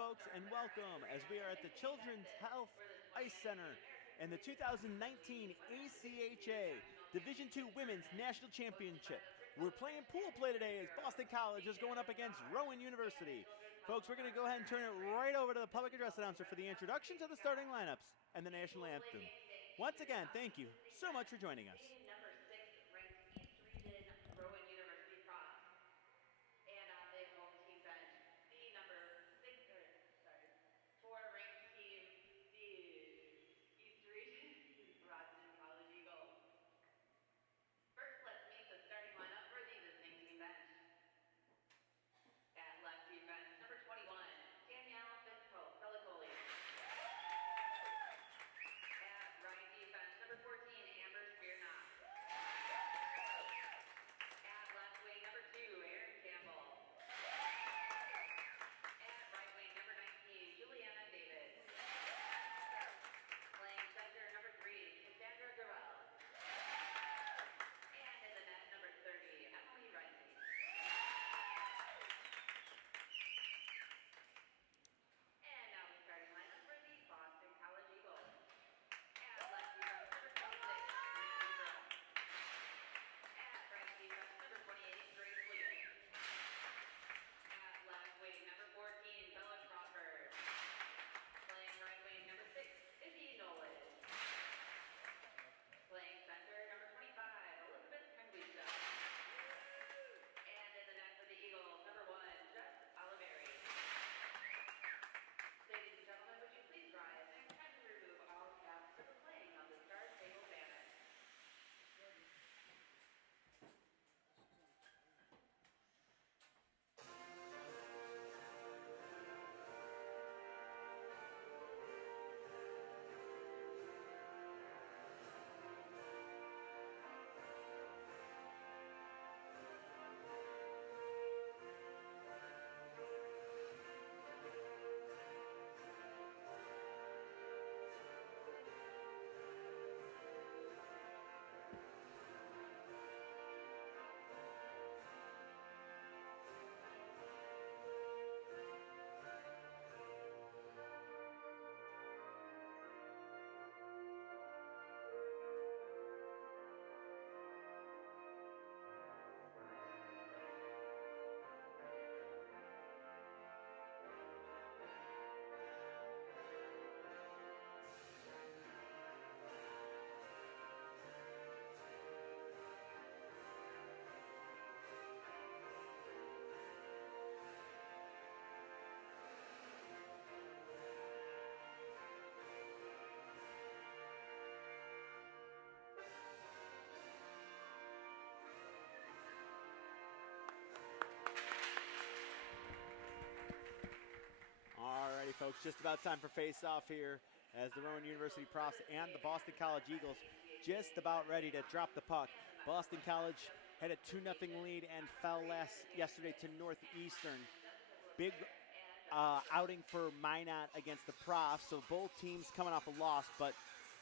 folks, and welcome as we are at the Children's Health Ice Center in the 2019 ACHA Division II Women's National Championship. We're playing pool play today as Boston College is going up against Rowan University. Folks, we're going to go ahead and turn it right over to the public address announcer for the introduction to the starting lineups and the national anthem. Once again, thank you so much for joining us. Number 6 ranked East Region Rowan University Prof. And on the home team bench, the number 4 ranked team, the East Region Boston College Eagles. First, let's meet the starting lineup for the visiting team bench. At left defense, number 21, Danielle Bellicoli. At right defense, number 14, Amber Spearknock. At left wing, number 2, Erin Campbell. At right wing, number 19, Juliana David. Playing center, number 3, Cassandra Garrell. And in the net, number 30, Emily Rising. And now the starting lineup for the Boston College Eagles. At left defense, number 26, Brittany Brooks. At right defense, number 28, Grace Williams. At left wing, number 14, Bella Crawford. Playing right wing, number 6, Izzy Nolan. Playing center, number 25, Elizabeth Penguisa. And in the net for the Eagles, number 1, Jess Oliveri. Ladies and gentlemen, would you please rise and kindly remove all caps for the playing of the Star Stable banner. Alrighty, folks, just about time for face-off here as the Rowan University Profs and the Boston College Eagles just about ready to drop the puck. Boston College had a 2-0 lead and fell yesterday to Northeastern. Big outing for Minot against the Profs, so both teams coming off a loss, but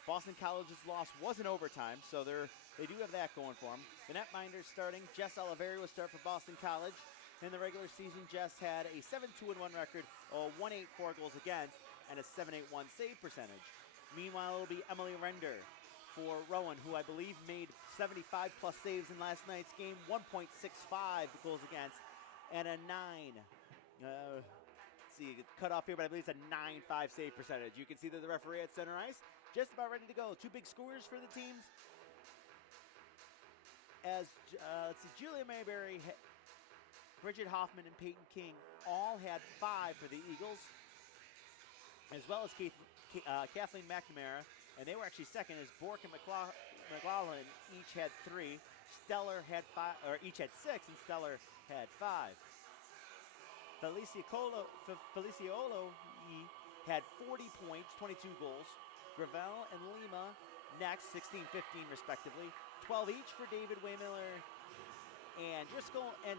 Boston College's loss was in overtime, so they do have that going for them. The netminder starting, Jess Oliveri will start for Boston College. In the regular season, Jess had a 7-2-1 record, 184 goals against, and a 781 save percentage. Meanwhile, it'll be Emily Render for Rowan, who I believe made 75-plus saves in last night's game, 1.65 goals against, and a 9. Let's see, it cut off here, but I believe it's a 9.5 save percentage. You can see that the referee at center ice just about ready to go. Two big scorers for the teams. As, let's see, Julia Mayberry, Bridget Hoffman, and Peyton King all had 5 for the Eagles, as well as Kathleen McNamara, and they were actually second as Bork and McLaughlin each had 3. Stellar had 5, or each had 6, and Stellar had 5. Feliciolo had 40 points, 22 goals. Gravel and Lima next, 16-15 respectively. 12 each for David Waymiller, and Driscoll and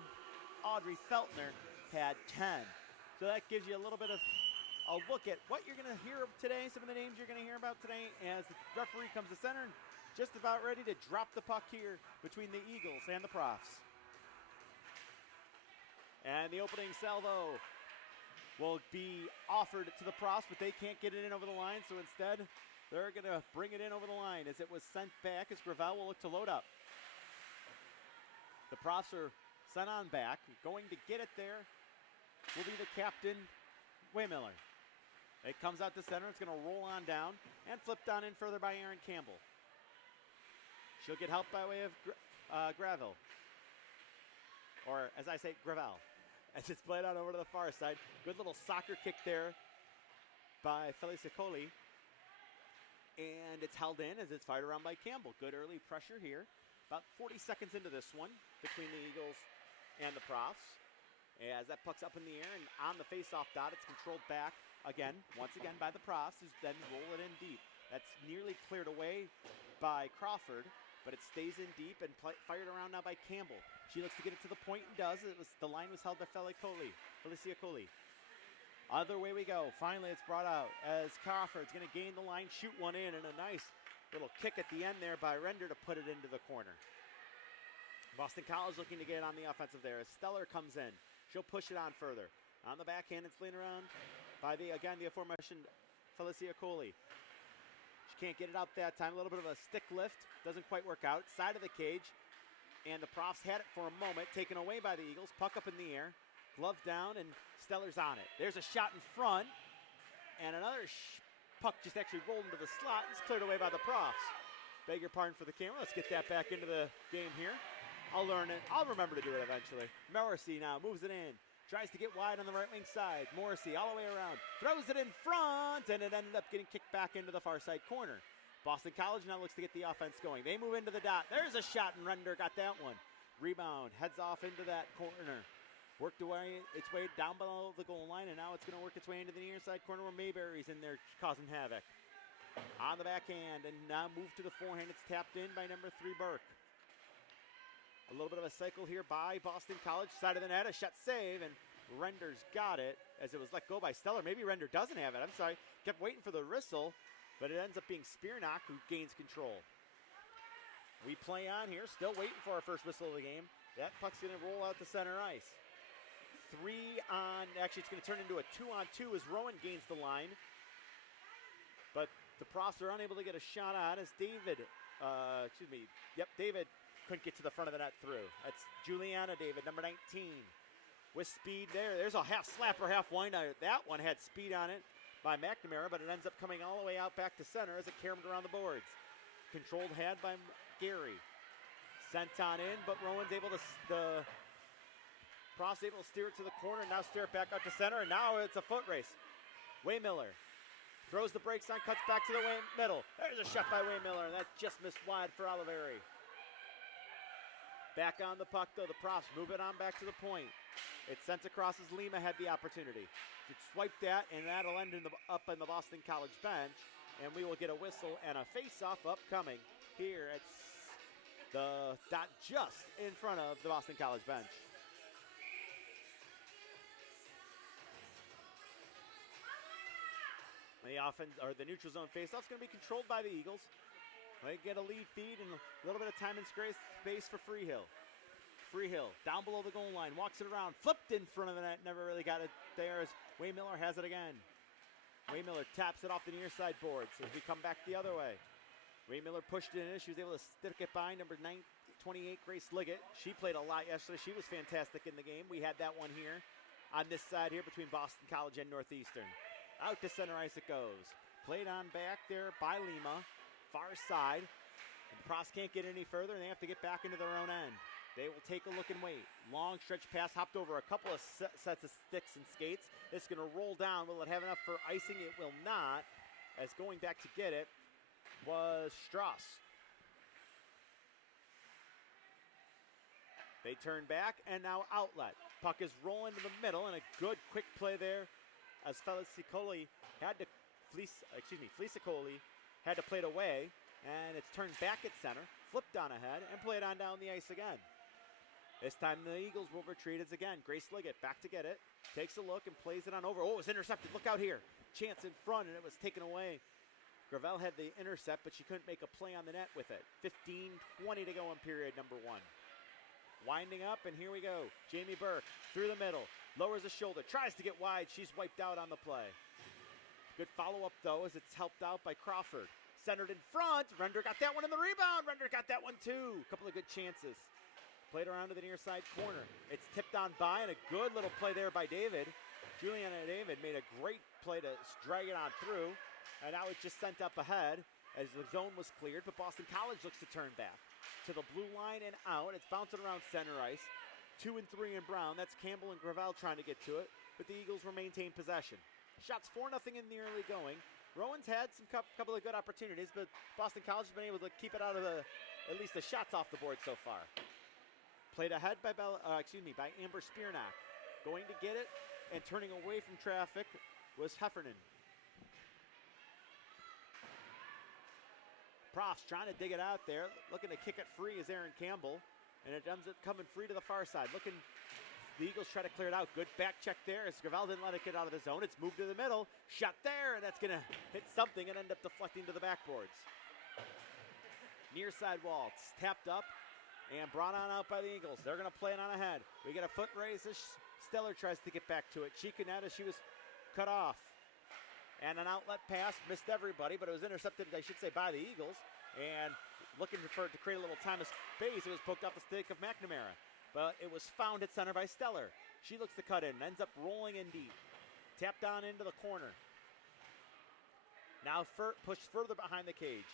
Audrey Feltner had 10. So that gives you a little bit of a look at what you're going to hear today, some of the names you're going to hear about today as the referee comes to center and just about ready to drop the puck here between the Eagles and the Profs. And the opening salvo will be offered to the Profs, but they can't get it in over the line, so instead they're going to bring it in over the line as it was sent back as Gravel will look to load up. The Profs are sent on back. Going to get it there will be the captain, Waymiller. It comes out to center. It's going to roll on down and flipped on in further by Aaron Campbell. She'll get help by way of Gravel. Or, as I say, Gravel. As it's played out over to the far side. Good little soccer kick there by Felicia Coley. And it's held in as it's fired around by Campbell. Good early pressure here. About 40 seconds into this one between the Eagles and the Profs. As that puck's up in the air and on the face-off dot, it's controlled back again, once again by the Profs, who then roll it in deep. That's nearly cleared away by Crawford, but it stays in deep and fired around now by Campbell. She looks to get it to the point and does. The line was held by Felicia Coley. Other way we go. Finally, it's brought out as Crawford's going to gain the line, shoot one in, and a nice little kick at the end there by Render to put it into the corner. Boston College looking to get it on the offensive there as Stellar comes in. She'll push it on further. On the backhand, it's leaned around by the aforementioned Felicia Coley. She can't get it out that time. A little bit of a stick lift. Doesn't quite work out. Side of the cage. And the Profs had it for a moment. Taken away by the Eagles. Puck up in the air. Glove down, and Stellar's on it. There's a shot in front. And another puck just actually rolled into the slot. It's cleared away by the Profs. Beg your pardon for the camera. Let's get that back into the game here. I'll learn it. I'll remember to do it eventually. Morrissey now moves it in. Tries to get wide on the right wing side. Morrissey all the way around. Throws it in front, and it ended up getting kicked back into the far side corner. Boston College now looks to get the offense going. They move into the dot. There's a shot, and Render got that one. Rebound. Heads off into that corner. Worked its way down below the goal line, and now it's going to work its way into the near side corner where Mayberry's in there causing havoc. On the backhand, and now move to the forehand. It's tapped in by number 3, Burke. A little bit of a cycle here by Boston College. Side of the net, a shot save, and Render's got it as it was let go by Stellar. Maybe Render doesn't have it. I'm sorry. Kept waiting for the whistle, but it ends up being Spearnock who gains control. We play on here, still waiting for our first whistle of the game. That puck's going to roll out to center ice. Actually it's going to turn into a 2-on-2 as Rowan gains the line. But the Profs are unable to get a shot on as David couldn't get to the front of the net through. That's Juliana David, number 19. With speed there. There's a half slapper, half wind. That one had speed on it by McNamara, but it ends up coming all the way out back to center as it caromed around the boards. Controlled head by Gary. Sent on in, but Rowan's able to, the Profs able to steer it to the corner, now steer it back out to center, and now it's a foot race. Waymiller throws the brakes on, cuts back to the middle. There's a shot by Waymiller, and that just missed wide for Oliveri. Back on the puck, though. The Profs move it on back to the point. It's sent across as Lima had the opportunity. It's swiped at, and that'll end up in the Boston College bench. And we will get a whistle and a face-off upcoming here at the dot just in front of the Boston College bench. The neutral zone face-off is going to be controlled by the Eagles. They get a lead feed and a little bit of time and space for Freehill. Freehill down below the goal line, walks it around, flipped in front of the net, never really got it there as Waymiller has it again. Waymiller taps it off the near side boards as we come back the other way. Waymiller pushed it in, she was able to stick it by number 28, Grace Liggett. She played a lot yesterday, she was fantastic in the game. We had that one here on this side here between Boston College and Northeastern. Out to center ice it goes. Played on back there by Lima. Far side. The Profs can't get any further, and they have to get back into their own end. They will take a look and wait. Long stretch pass, hopped over a couple of sets of sticks and skates. It's going to roll down. Will it have enough for icing? It will not, as going back to get it was Strauss. They turn back, and now outlet. Puck is rolling to the middle, and a good quick play there as Felicicoli had to Felicicoli had to play it away, and it's turned back at center, flipped on ahead, and played on down the ice again. This time the Eagles will retreat as again. Grace Liggett back to get it, takes a look and plays it on over. Oh, it was intercepted. Look out here. Chance in front, and it was taken away. Gravel had the intercept, but she couldn't make a play on the net with it. 15:20 to go in period number 1. Winding up, and here we go. Jamie Burke through the middle, lowers the shoulder, tries to get wide. She's wiped out on the play. Good follow-up, though, as it's helped out by Crawford. Centered in front. Render got that one in the rebound. Render got that one, too. A couple of good chances. Played around to the near side corner. It's tipped on by, and a good little play there by David. Juliana David made a great play to drag it on through, and now it's just sent up ahead as the zone was cleared, but Boston College looks to turn back. To the blue line and out. It's bouncing around center ice. 2 and 3 in Brown. That's Campbell and Gravel trying to get to it, but the Eagles will maintain possession. Shots 4-0 in the early going. Rowan's had some couple of good opportunities, but Boston College has been able to keep it out of at least the shots off the board so far. Played ahead by Amber Spearnock. Going to get it and turning away from traffic was Heffernan. Profs trying to dig it out there, looking to kick it free is Aaron Campbell, and it ends up coming free to the far side. The Eagles try to clear it out. Good back check there as Gravel didn't let it get out of the zone. It's moved to the middle, shot there, and that's going to hit something and end up deflecting to the backboards. Near side wall, it's tapped up and brought on out by the Eagles. They're going to play it on ahead. We get a foot raise as Steller tries to get back to it. She could not as she was cut off. And an outlet pass, missed everybody, but it was intercepted, I should say, by the Eagles. And looking for it to create a little time of space, it was poked off the stick of McNamara. But it was found at center by Steller. She looks to cut in, ends up rolling in deep. Tapped on into the corner. Now pushed further behind the cage.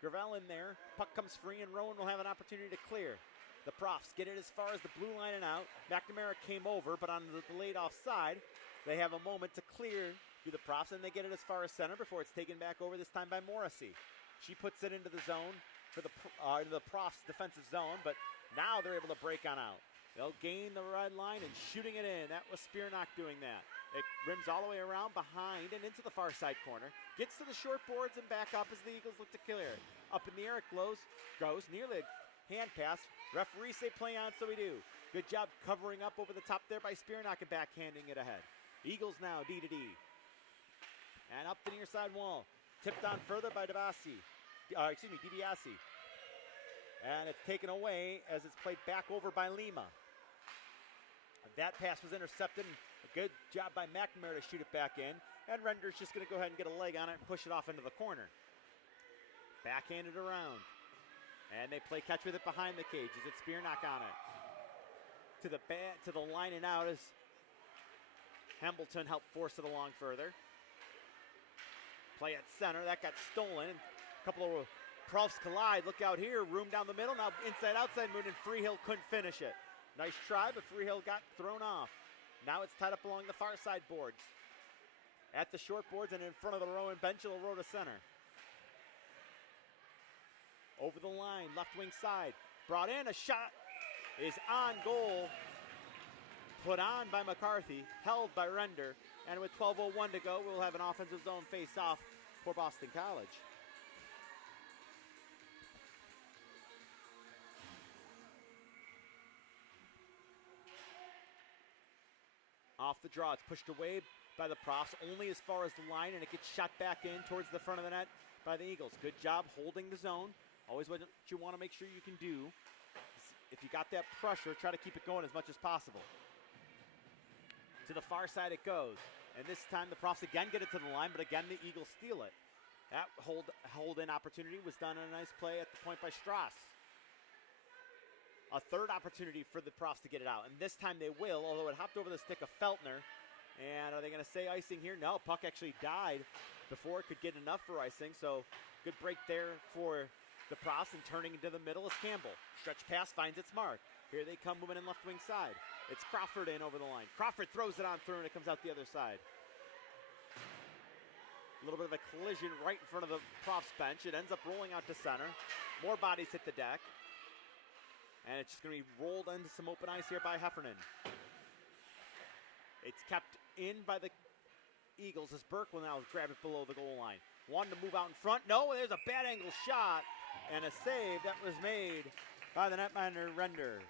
Gravel in there, puck comes free, and Rowan will have an opportunity to clear. The Profs get it as far as the blue line and out. McNamara came over, but on the delayed offside, they have a moment to clear through the Profs, and they get it as far as center before it's taken back over, this time by Morrissey. She puts it into the zone for the Profs' defensive zone, but now they're able to break on out. They'll gain the red line and shooting it in. That was Spearnock doing that. It rims all the way around behind and into the far side corner. Gets to the short boards and back up as the Eagles look to clear it. Up in the air it goes nearly a hand pass. Referees say play on, so we do. Good job covering up over the top there by Spearnock and backhanding it ahead. Eagles now D to D. And up the near side wall. Tipped on further by DiBiase. And it's taken away as it's played back over by Lima. That pass was intercepted. A good job by McNamara to shoot it back in. And Render's just going to go ahead and get a leg on it and push it off into the corner. Backhanded around. And they play catch with it behind the cage as it's Spearnock on it. To the line and out as Hambleton helped force it along further. Play at center. That got stolen. A couple of Profs collide. Look out here. Room down the middle. Now inside-outside move, and Freehill couldn't finish it. Nice try, but Freehill got thrown off. Now it's tied up along the far side boards. At the short boards and in front of the Rowan bench, it'll roll to center. Over the line, left wing side. Brought in. A shot is on goal. Put on by McCarthy. Held by Render. And with 12:01 to go, we'll have an offensive zone face-off for Boston College. Off the draw, it's pushed away by the Profs, only as far as the line, and it gets shot back in towards the front of the net by the Eagles. Good job holding the zone. Always what you want to make sure you can do. If you got that pressure, try to keep it going as much as possible. To the far side it goes. And this time the Profs again get it to the line, but again the Eagles steal it. That hold-in opportunity was done on a nice play at the point by Strauss. A third opportunity for the Profs to get it out. And this time they will, although it hopped over the stick of Feltner. And are they going to say icing here? No, puck actually died before it could get enough for icing. So good break there for the Profs, and turning into the middle is Campbell. Stretch pass finds its mark. Here they come moving in left wing side. It's Crawford in over the line. Crawford throws it on through and it comes out the other side. A little bit of a collision right in front of the Profs bench. It ends up rolling out to center. More bodies hit the deck. And it's just going to be rolled into some open ice here by Heffernan. It's kept in by the Eagles as Burke will now grab it below the goal line. Wanted to move out in front. No, there's a bad angle shot. And a save that was made by the netminder Render.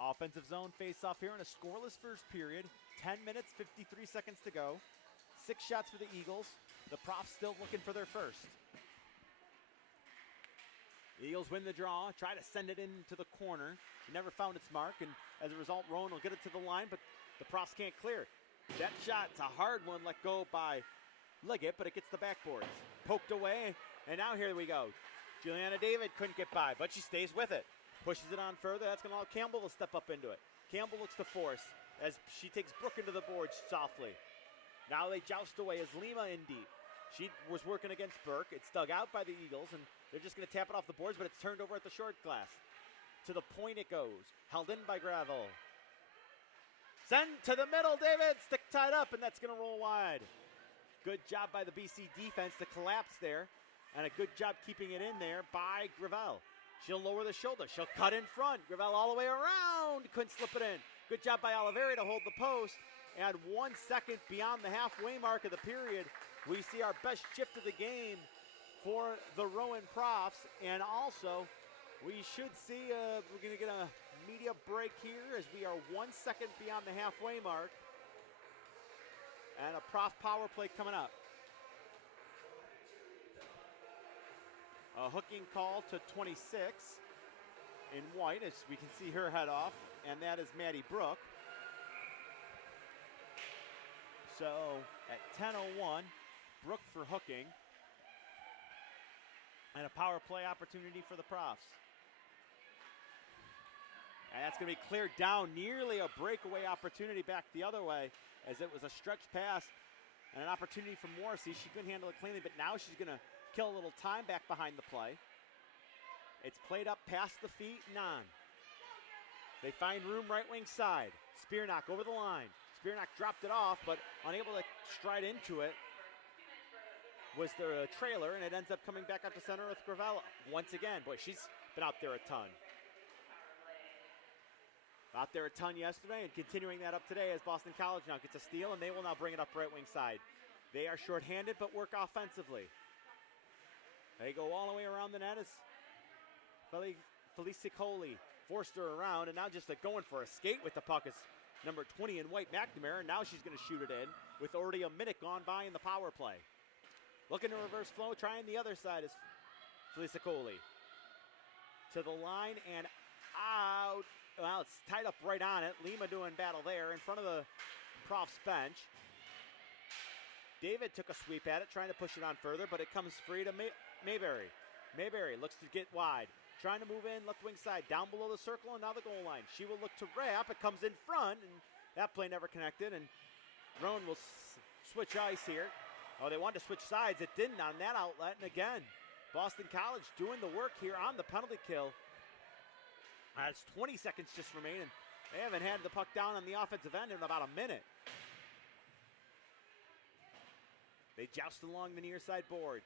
Offensive zone face-off here in a scoreless first period. 10 minutes, 53 seconds to go. 6 shots for the Eagles. The Profs still looking for their first. The Eagles win the draw, try to send it into the corner. It never found its mark, and as a result, Rowan will get it to the line, but the Profs can't clear. That shot's a hard one, let go by Liggett, but it gets the backboards. Poked away, and now here we go. Juliana David couldn't get by, but she stays with it. Pushes it on further. That's going to allow Campbell to step up into it. Campbell looks to force as she takes Brooke into the boards softly. Now they joust away as Lima in deep. She was working against Burke. It's dug out by the Eagles, and they're just going to tap it off the boards, but it's turned over at the short glass. To the point it goes. Held in by Gravel. Send to the middle, David. Stick tied up, and that's going to roll wide. Good job by the BC defense to collapse there, and a good job keeping it in there by Gravel. She'll lower the shoulder. She'll cut in front. Gravel all the way around. Couldn't slip it in. Good job by Oliveri to hold the post. And 1 second beyond the halfway mark of the period, we see our best shift of the game for the Rowan Profs. And also, we should see, we're going to get a media break here as we are 1 second beyond the halfway mark. And a Prof power play coming up. A hooking call to 26 in white, as we can see her head off, and that is Maddie Brooke. So at 10:01, Brooke for hooking, and a power play opportunity for the Profs. And that's going to be cleared down, nearly a breakaway opportunity back the other way, as it was a stretch pass and an opportunity for Morrissey. She couldn't handle it cleanly, but now she's going to kill a little time back behind the play. It's played up past the feet and on. They find room right wing side. Spearnock over the line. Spearnock dropped it off, but unable to stride into it was the trailer, and it ends up coming back up to center with Gravella. Once again, boy, she's been out there a ton. Out there a ton yesterday, and continuing that up today as Boston College now gets a steal, and they will now bring it up right wing side. They are shorthanded, but work offensively. They go all the way around the net as Felicia Coley forced her around, and now just like going for a skate with the puck is number 20 in white, McNamara. Now she's going to shoot it in with already a minute gone by in the power play. Looking to reverse flow, trying the other side is Felicia Coley. To the line and out. Well, it's tied up right on it. Lima doing battle there in front of the Profs bench. David took a sweep at it, trying to push it on further, but it comes free to Mayberry. Mayberry looks to get wide, trying to move in left wing side, down below the circle and now the goal line. She will look to wrap. It comes in front, and that play never connected, and Rowan will switch ice here. Oh, they wanted to switch sides. It didn't on that outlet, and again, Boston College doing the work here on the penalty kill. It's 20 seconds just remaining. They haven't had the puck down on the offensive end in about a minute. They joust along the near side boards.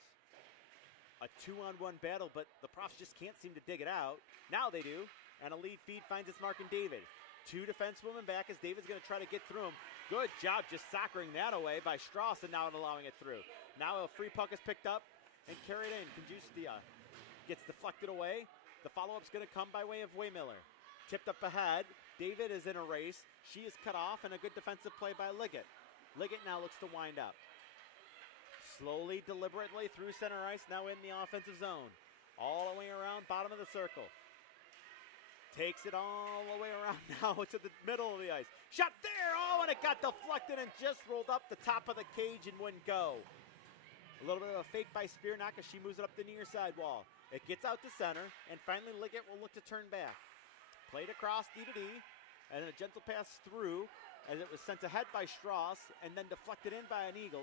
A 2-on-1 battle, but the Profs just can't seem to dig it out. Now they do, and a lead feed finds its mark in David. Two defensewomen back as David's going to try to get through him. Good job just soccering that away by Strauss and now allowing it through. Now a free puck is picked up and carried in. Konjustia gets deflected away. The follow-up's going to come by way of Waymiller. Tipped up ahead. David is in a race. She is cut off, and a good defensive play by Liggett. Liggett now looks to wind up. Slowly, deliberately through center ice, now in the offensive zone. All the way around, bottom of the circle. Takes it all the way around now to the middle of the ice. Shot there! Oh, and it got deflected and just rolled up the top of the cage and wouldn't go. A little bit of a fake by Spearnock as she moves it up the near side wall. It gets out to center, and finally Liggett will look to turn back. Played across D-to-D, and then a gentle pass through as it was sent ahead by Strauss and then deflected in by an Eagle.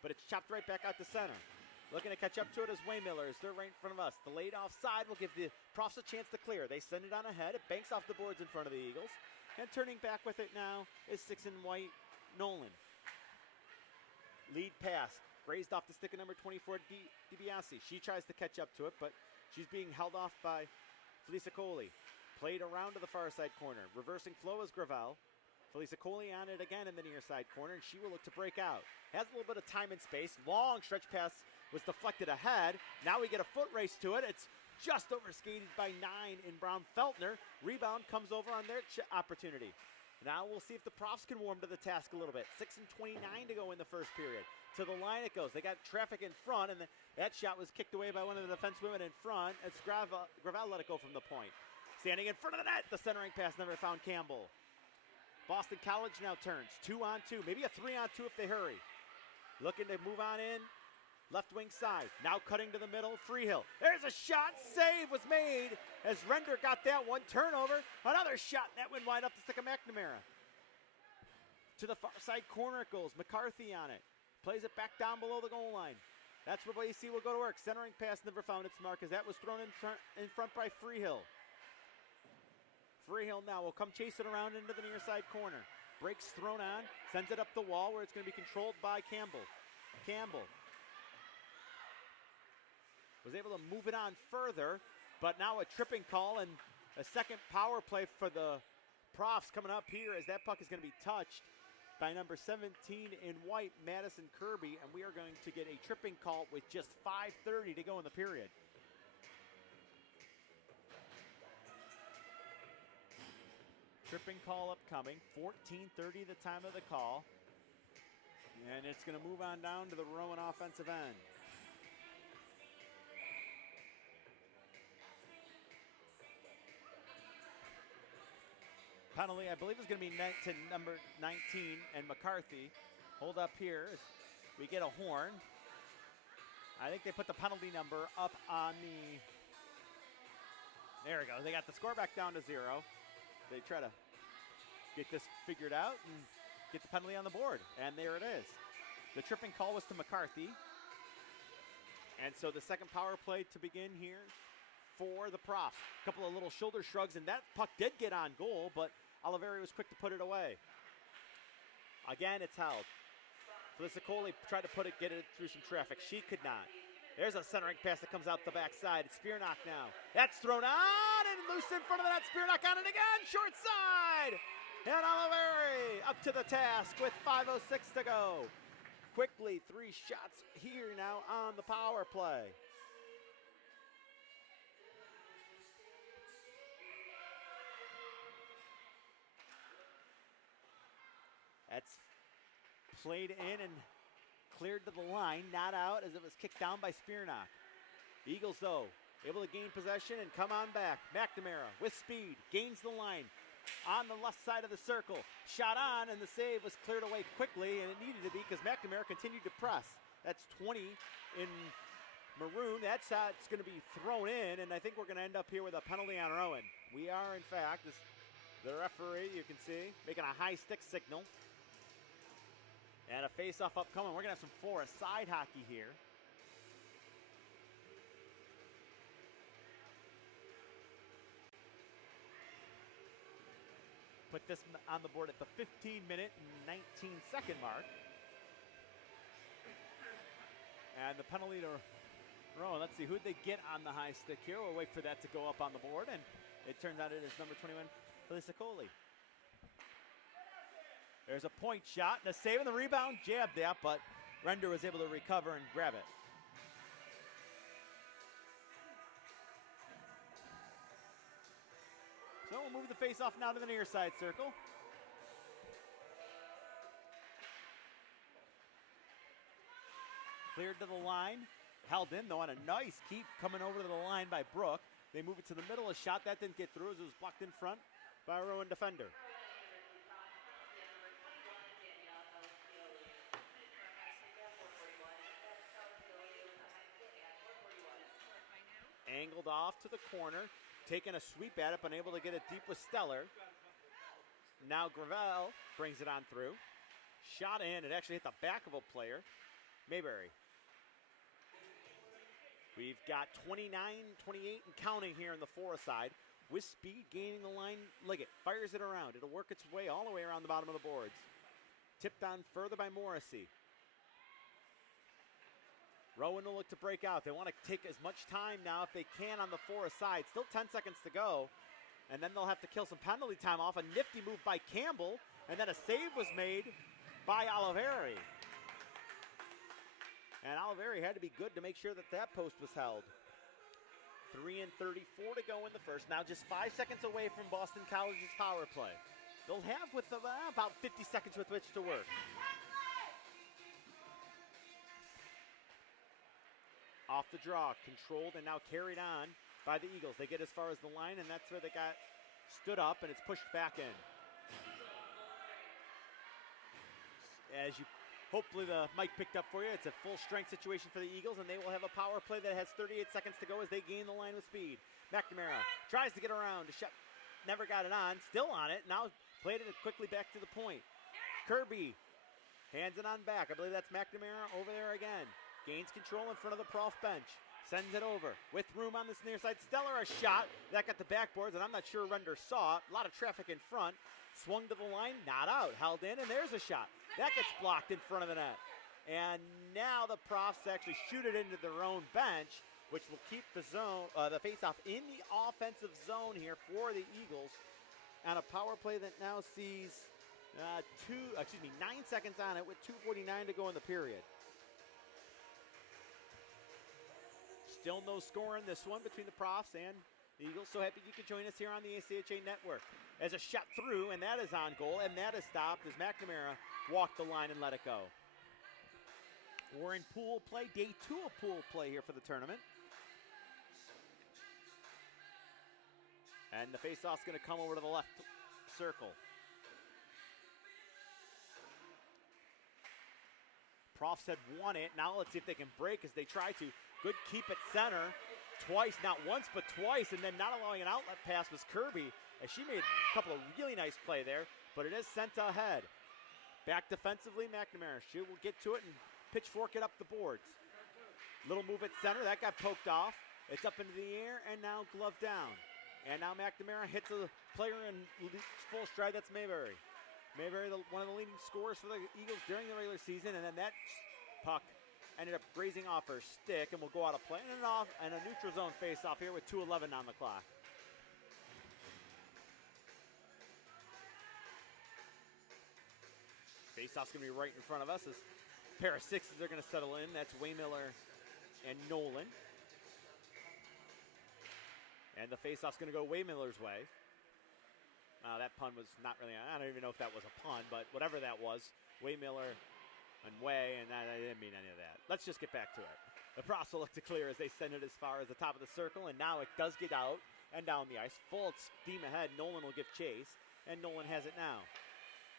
But it's chopped right back out to center. Looking to catch up to it is Waymiller as they're right in front of us. The laid off side will give the Profs a chance to clear. They send it on ahead. It banks off the boards in front of the Eagles. And turning back with it now is 6 in white, Nolan. Lead pass. Raised off the stick of number 24, DiBiase. She tries to catch up to it, but she's being held off by Felicia Coley. Played around to the far side corner. Reversing flow is Gravel. Felicia Coley on it again in the near side corner, and she will look to break out. Has a little bit of time and space. Long stretch pass was deflected ahead. Now we get a foot race to it. It's just overskated by 9 in Brown Feltner. Rebound comes over on their opportunity. Now we'll see if the Profs can warm to the task a little bit. 6:29 to go in the first period. To the line it goes. They got traffic in front, and that shot was kicked away by one of the defense women in front. It's Gravel let it go from the point. Standing in front of the net, the centering pass never found Campbell. Boston College now turns 2-on-2, maybe a 3-on-2 if they hurry. Looking to move on in, left wing side. Now cutting to the middle, Freehill. There's a shot, save was made as Render got that one. Turnover, another shot, that went wide up the stick of McNamara. To the far side corner it goes, McCarthy on it. Plays it back down below the goal line. That's where AC will go to work. Centering pass never found its mark as that was thrown in front by Freehill. Freehill now will come chase it around into the near side corner. Breaks thrown on, sends it up the wall where it's going to be controlled by Campbell. Campbell was able to move it on further, but now a tripping call and a second power play for the Profs coming up here as that puck is going to be touched by number 17 in white, Madison Kirby, and we are going to get a tripping call with just 5:30 to go in the period. Tripping call upcoming, 14:30 the time of the call. And it's going to move on down to the Rowan offensive end. Penalty, I believe, is going to be to number 19 and McCarthy. Hold up here as we get a horn. I think they put the penalty number up on the... There we go. They got the score back down to 0. They try to get this figured out and get the penalty on the board. And there it is. The tripping call was to McCarthy. And so the second power play to begin here for the Profs. A couple of little shoulder shrugs, and that puck did get on goal, but Oliveri was quick to put it away. Again, it's held. Felicicoli tried to get it through some traffic. She could not. There's a centering pass that comes out the backside. It's Spearnock now. That's thrown on and loose in front of the net. Spearnock on it again. Short side. And Oliveri up to the task with 5:06 to go. Quickly, 3 shots here now on the power play. That's played in and cleared to the line, not out as it was kicked down by Spearnock. Eagles, though, able to gain possession and come on back. McNamara with speed, gains the line on the left side of the circle. Shot on, and the save was cleared away quickly, and it needed to be because McNamara continued to press. That's 20 in maroon. That shot's going to be thrown in, and I think we're going to end up here with a penalty on Rowan. We are, in fact, the referee, you can see, making a high stick signal. And a face-off upcoming. We're going to have some Forest side hockey here. Put this on the board at the 15-minute and 19-second mark. And the penalty to Rowan. Let's see, who'd they get on the high stick here? We'll wait for that to go up on the board. And it turns out it is number 21, Felicicoli. There's a point shot and a save, and the rebound jabbed that, but Render was able to recover and grab it. So we'll move the face-off now to the near side circle. Cleared to the line, held in though on a nice keep coming over to the line by Brooke. They move it to the middle, a shot that didn't get through as it was blocked in front by a Rowan defender. Angled off to the corner, taking a sweep at it, but unable to get it deep with Stellar. Now Gravel brings it on through. Shot in, it actually hit the back of a player, Mayberry. We've got 29, 28 and counting here on the Forest side. With speed, gaining the line, Liggett fires it around. It'll work its way all the way around the bottom of the boards. Tipped on further by Morrissey. Rowan will look to break out. They want to take as much time now if they can on the Forest side. Still 10 seconds to go. And then they'll have to kill some penalty time off. A nifty move by Campbell. And then a save was made by Oliveri. And Oliveri had to be good to make sure that that post was held. 3:34 to go in the first. Now just 5 seconds away from Boston College's power play. They'll have with about 50 seconds with which to work. off the draw, controlled and now carried on by the Eagles. They get as far as the line, and that's where they got stood up, and it's pushed back in. As you, hopefully the mic picked up for you, it's a full strength situation for the Eagles, and they will have a power play that has 38 seconds to go as they gain the line with speed. McNamara tries to get around. Never got it on, still on it. Now played it quickly back to the point. Kirby hands it on back. I believe that's McNamara over there again. Gains control in front of the Prof bench. Sends it over with room on this near side. Stellar a shot. That got the backboards, and I'm not sure Render saw it. A lot of traffic in front. Swung to the line, not out. Held in, and there's a shot. That gets blocked in front of the net. And now the Profs actually shoot it into their own bench, which will keep the zone, the faceoff in the offensive zone here for the Eagles. On a power play that now sees 9 seconds on it with 2:49 to go in the period. Still no score in this one between the Profs and the Eagles. So happy you could join us here on the ACHA network. As a shot through, and that is on goal, and that is stopped as McNamara walked the line and let it go. We're in pool play, day 2 of pool play here for the tournament. And the faceoff's going to come over to the left circle. Profs had won it. Now let's see if they can break as they try to. Good keep at center. Twice, not once, but twice. And then not allowing an outlet pass was Kirby, as she made a couple of really nice play there. But it is sent ahead. Back defensively, McNamara. She will get to it and pitchfork it up the boards. Little move at center. That got poked off. It's up into the air, and now glove down. And now McNamara hits a player in full stride. That's Mayberry. Mayberry, one of the leading scorers for the Eagles during the regular season. And then that puck ended up grazing off her stick and will go out of play. And a neutral zone face-off here with 2:11 on the clock. Face-off's going to be right in front of us as a pair of sixes are going to settle in. That's Waymiller and Nolan. And the face-off's going to go Waymiller's way. That pun was not really, I don't even know if that was a pun, but whatever that was, Waymiller and Way, and I didn't mean any of that. Let's just get back to it. The Profs will look to clear as they send it as far as the top of the circle, and now it does get out and down the ice. Full steam ahead. Nolan will give chase, and Nolan has it now.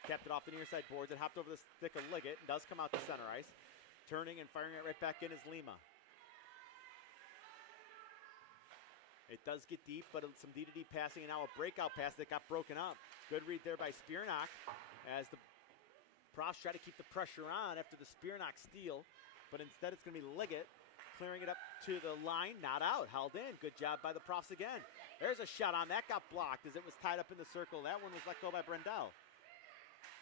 Kept it off the near side boards. It hopped over the stick of Liggett and does come out to center ice. Turning and firing it right back in is Lima. It does get deep, but some D-to-D passing, and now a breakout pass that got broken up. Good read there by Spiernock as the Profs try to keep the pressure on after the Spiernock steal, but instead it's going to be Liggett clearing it up to the line, not out, held in. Good job by the Profs again. There's a shot on, that got blocked as it was tied up in the circle. That one was let go by Brendel.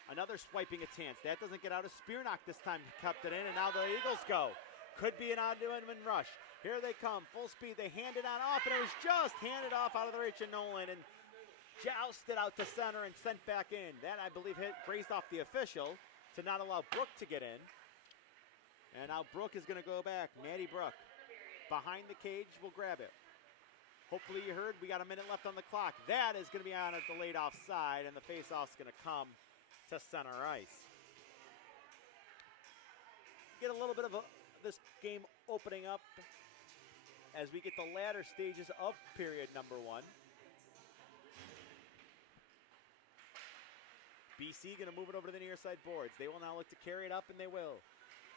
Another swiping a chance. That doesn't get out of Spiernock this time. Kept it in, and now the Eagles go. Could be an odd New England rush. Here they come, full speed. They hand it on off, and it was just handed off out of the reach of Nolan and jousted out to center and sent back in. That, I believe, grazed off the official to not allow Brooke to get in. And now Brooke is going to go back. Maddie Brooke behind the cage will grab it. Hopefully you heard we got a minute left on the clock. That is going to be on a delayed offside, and the faceoff's going to come to center ice. Get a little bit of this game opening up as we get the latter stages of period number 1. BC going to move it over to the near side boards. They will now look to carry it up, and they will.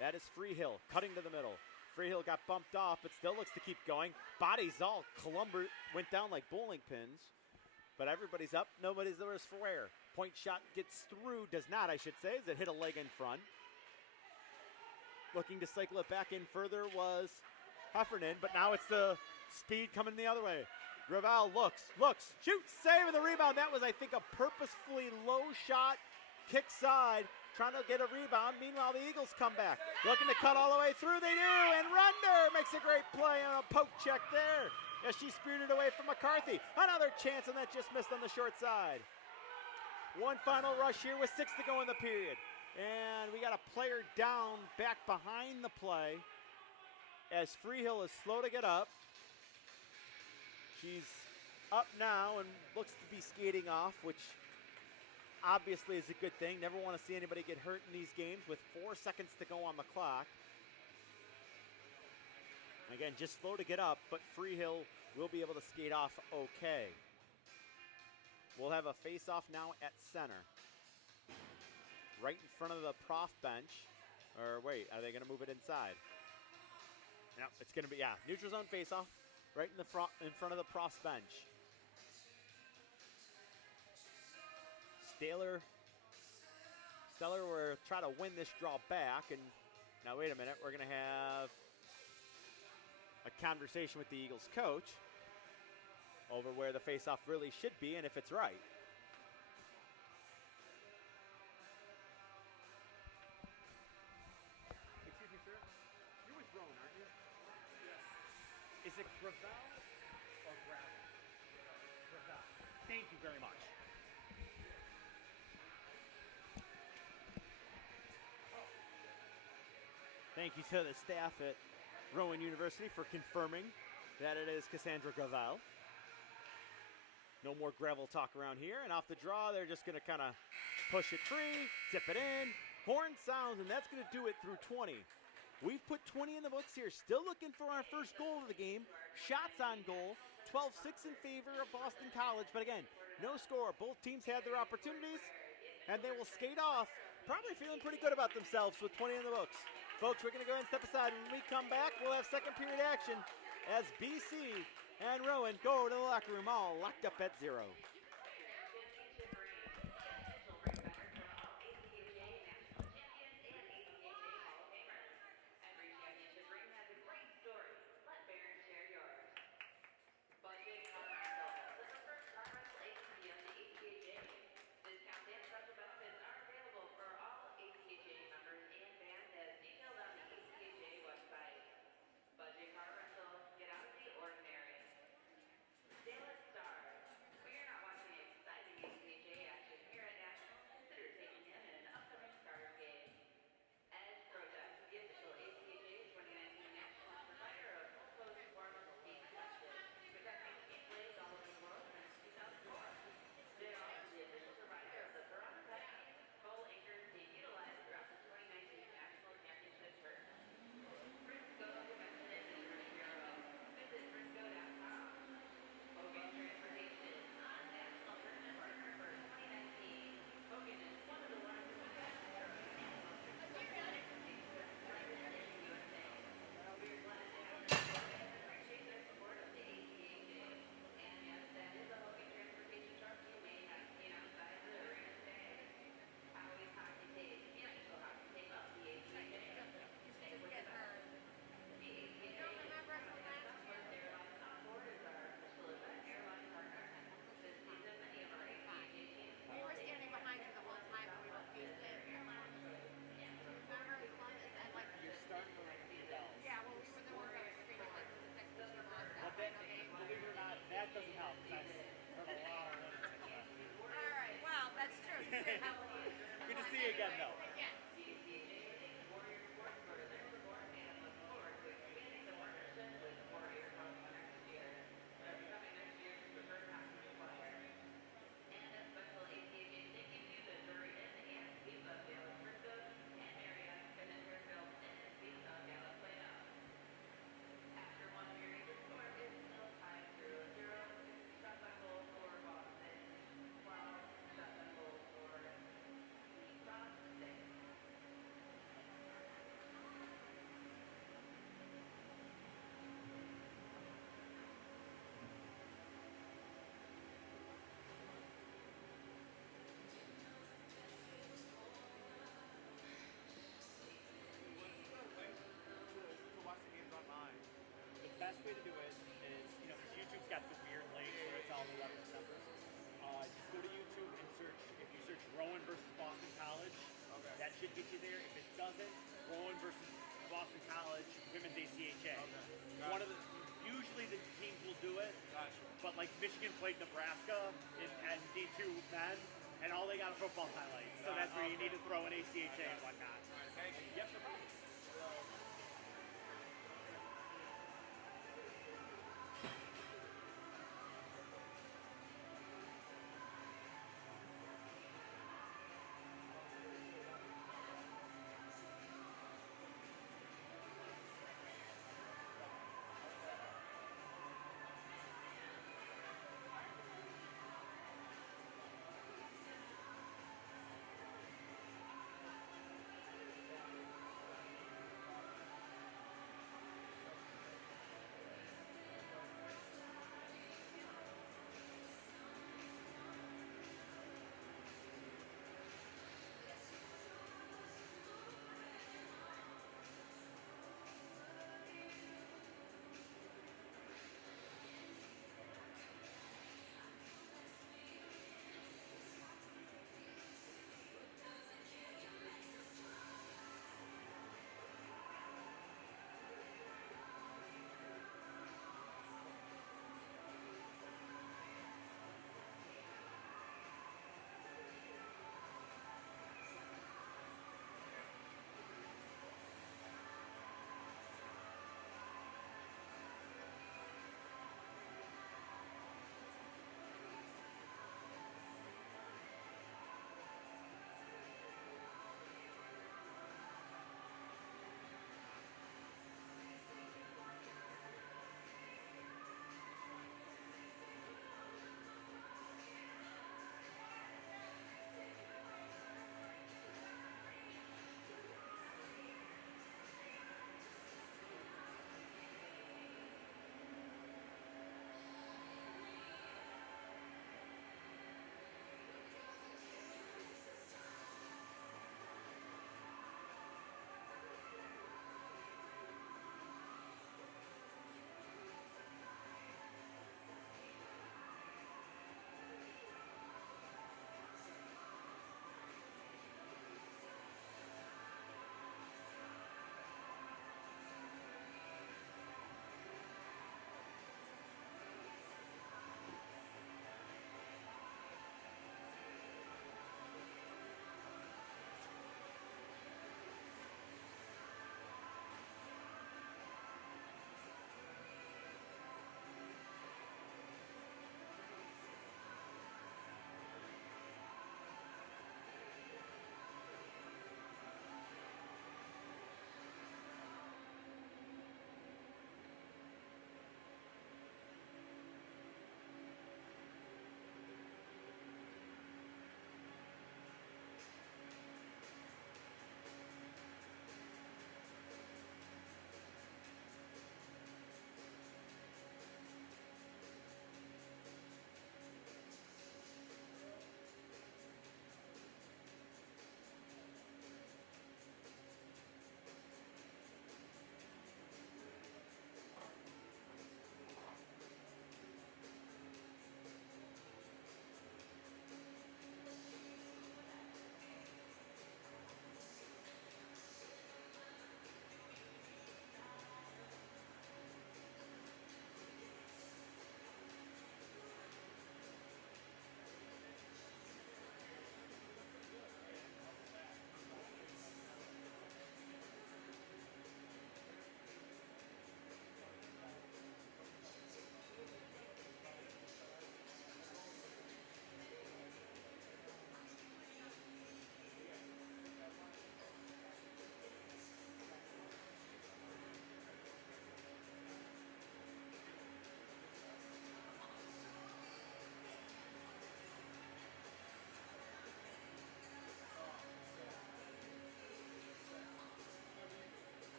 That is Freehill cutting to the middle. Freehill got bumped off, but still looks to keep going. Bodies all Columber went down like bowling pins, but everybody's up. Nobody's there for air. Point shot gets through, does not, I should say, as it hit a leg in front. Looking to cycle it back in further was Heffernan, but now it's the speed coming the other way. Gravel looks, shoots, saving the rebound. That was, I think, a purposefully low shot, kick side, trying to get a rebound. Meanwhile, the Eagles come back. Looking to cut all the way through, they do, and Render makes a great play on a poke check there as she spirited away from McCarthy. Another chance, and that just missed on the short side. One final rush here with 6 to go in the period. And we got a player down back behind the play as Freehill is slow to get up. She's up now and looks to be skating off, which obviously is a good thing. Never want to see anybody get hurt in these games with 4 seconds to go on the clock. Again, just slow to get up, but Freehill will be able to skate off okay. We'll have a face-off now at center. Right in front of the prof bench. Or wait, are they going to move it inside? No, it's going to be, neutral zone face-off. Right in front of the prof bench. Stellar will try to win this draw back. And now wait a minute, we're going to have a conversation with the Eagles coach over where the face-off really should be and if it's right. Excuse me, sir. You're with Rowan, aren't you? Yes. Is it Gravel or Gravel? Gravel. Thank you very much. Thank you to the staff at Rowan University for confirming that it is Cassandra Gravel. No more gravel talk around here. And off the draw, they're just going to kind of push it free, tip it in. Horn sounds, and that's going to do it through 20. We've put 20 in the books here. Still looking for our first goal of the game. Shots on goal. 12-6 in favor of Boston College. But again, no score. Both teams had their opportunities, and they will skate off. Probably feeling pretty good about themselves with 20 in the books. Folks, we're going to go ahead and step aside. When we come back, we'll have second period action as BC and Rowan go to the locker room all locked up at 0. Good to see you again, though. Best way to do it is, because YouTube's got the weird links where it's all the reference numbers. Just go to YouTube and search. If you search Rowan versus Boston College, that should get you there. If it doesn't, Rowan versus Boston College Women's ACHA. Okay. Usually the teams will do it, but like Michigan played Nebraska and D2 men, and all they got are football highlights. So that's where you need to throw an ACHA and whatnot. All right, thank you. Yep, no problem.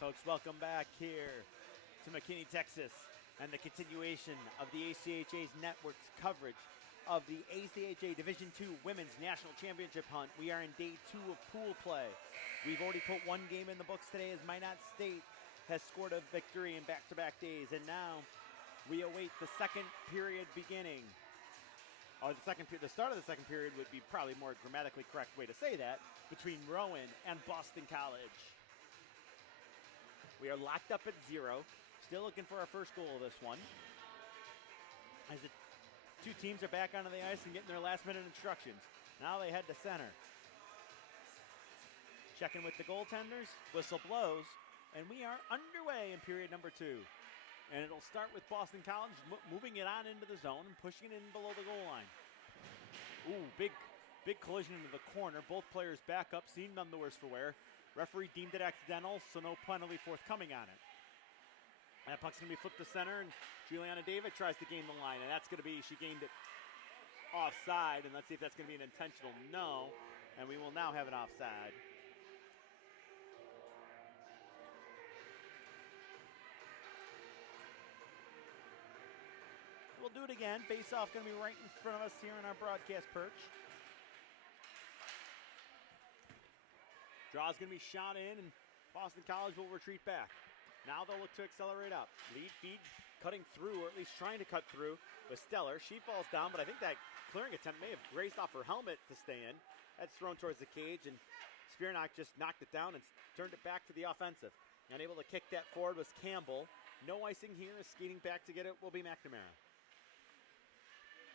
folks, welcome back here to McKinney, Texas, and the continuation of the ACHA's network's coverage of the ACHA Division II Women's National Championship hunt. We are in day 2 of pool play. We've already put one game in the books today as Minot State has scored a victory in back-to-back days, and now we await the second period beginning. Or the start of the second period would be probably more grammatically correct way to say that, between Rowan and Boston College. We are locked up at 0, still looking for our first goal of this one. As the two teams are back onto the ice and getting their last-minute instructions. Now they head to center. Checking with the goaltenders, whistle blows, and we are underway in period number 2. And it'll start with Boston College moving it on into the zone and pushing it in below the goal line. Ooh, big collision into the corner. Both players back up, seen none the worse for wear. Referee deemed it accidental, so no penalty forthcoming on it. That puck's going to be flipped to center, and Juliana David tries to gain the line, and that's going to be, she gained it offside, and let's see if that's going to be an intentional no, and we will now have an offside. We'll do it again. Face-off going to be right in front of us here on our broadcast perch. Draw's going to be shot in, and Boston College will retreat back. Now they'll look to accelerate up. Lead feed cutting through, or at least trying to cut through, with Stellar. She falls down, but I think that clearing attempt may have grazed off her helmet to stay in. That's thrown towards the cage, and Spearnock just knocked it down and turned it back to the offensive. Unable to kick that forward was Campbell. No icing here. Skating back to get it will be McNamara.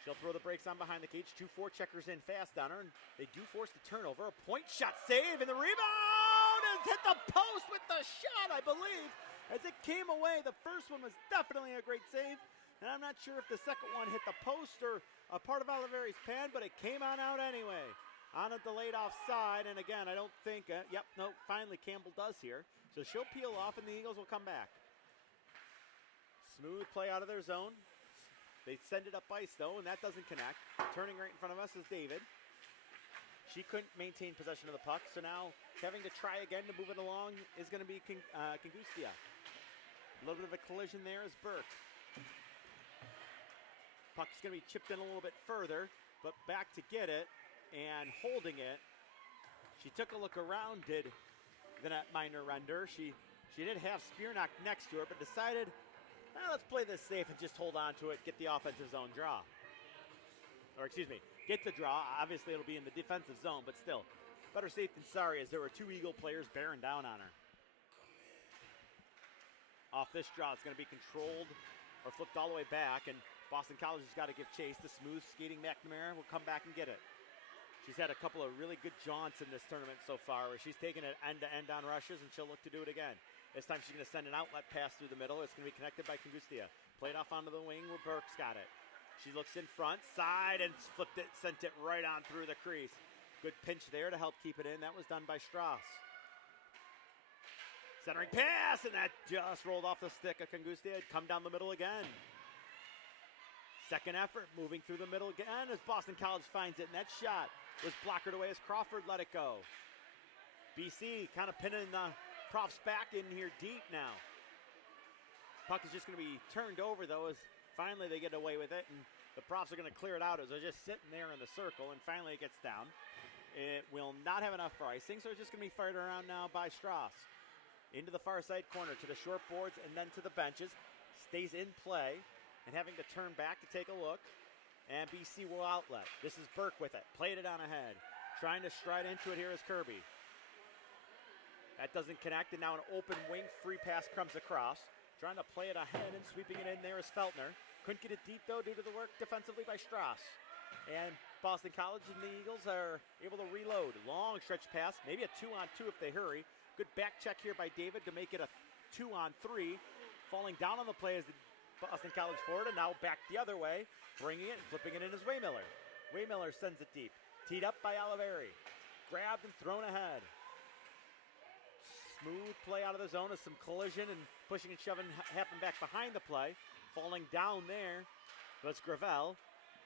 She'll throw the brakes on behind the cage. 2 forecheckers in fast on her, and they do force the turnover. A point shot save, and the rebound has hit the post with the shot, I believe, as it came away. The first one was definitely a great save, and I'm not sure if the second one hit the post or a part of Oliveri's pad, but it came on out anyway. On a delayed offside, and again, I don't think, finally Campbell does here. So she'll peel off, and the Eagles will come back. Smooth play out of their zone. They send it up ice, though, and that doesn't connect. Turning right in front of us is David. She couldn't maintain possession of the puck, so now having to try again to move it along is going to be Kangustia. A little bit of a collision there is Burke. Puck's going to be chipped in a little bit further, but back to get it and holding it. She took a look around, did the net minor render. She did have Spearnock next to her, but decided, let's play this safe and just hold on to it, get the offensive zone draw. Or excuse me, get the draw. Obviously it'll be in the defensive zone, but still, better safe than sorry, as there were 2 Eagle players bearing down on her. Off this draw, it's going to be controlled or flipped all the way back, and Boston College has got to give chase. The smooth skating McNamara will come back and get it. She's had a couple of really good jaunts in this tournament so far, where she's taken it end-to-end on rushes, and she'll look to do it again. This time she's going to send an outlet pass through the middle. It's going to be connected by Kangustia. Played off onto the wing where Burke's got it. She looks in front, side, and flipped it, sent it right on through the crease. Good pinch there to help keep it in. That was done by Strauss. Centering pass, and that just rolled off the stick of Kangustia. Come down the middle again. Second effort, moving through the middle again as Boston College finds it, and that shot was blockered away as Crawford let it go. BC kind of pinning the Profs back in here deep now. Puck is just going to be turned over, though, as finally they get away with it, and the Profs are going to clear it out as they're just sitting there in the circle, and finally it gets down. It will not have enough for icing, so it's just going to be fired around now by Strauss. Into the far side corner, to the short boards, and then to the benches. Stays in play, and having to turn back to take a look, and BC will outlet. This is Burke with it, played it on ahead. Trying to stride into it here is Kirby. That doesn't connect, and now an open wing free pass comes across. Trying to play it ahead and sweeping it in there is Feltner. Couldn't get it deep, though, due to the work defensively by Strauss. And Boston College and the Eagles are able to reload. Long stretch pass, maybe a 2-on-2 if they hurry. Good back check here by David to make it a 2-on-3. Falling down on the play is the Boston College forward, and now back the other way. Bringing it and flipping it in is Waymiller. Waymiller sends it deep. Teed up by Oliveri. Grabbed and thrown ahead. Smooth play out of the zone as some collision and pushing and shoving happened back behind the play. Falling down there was Gravel,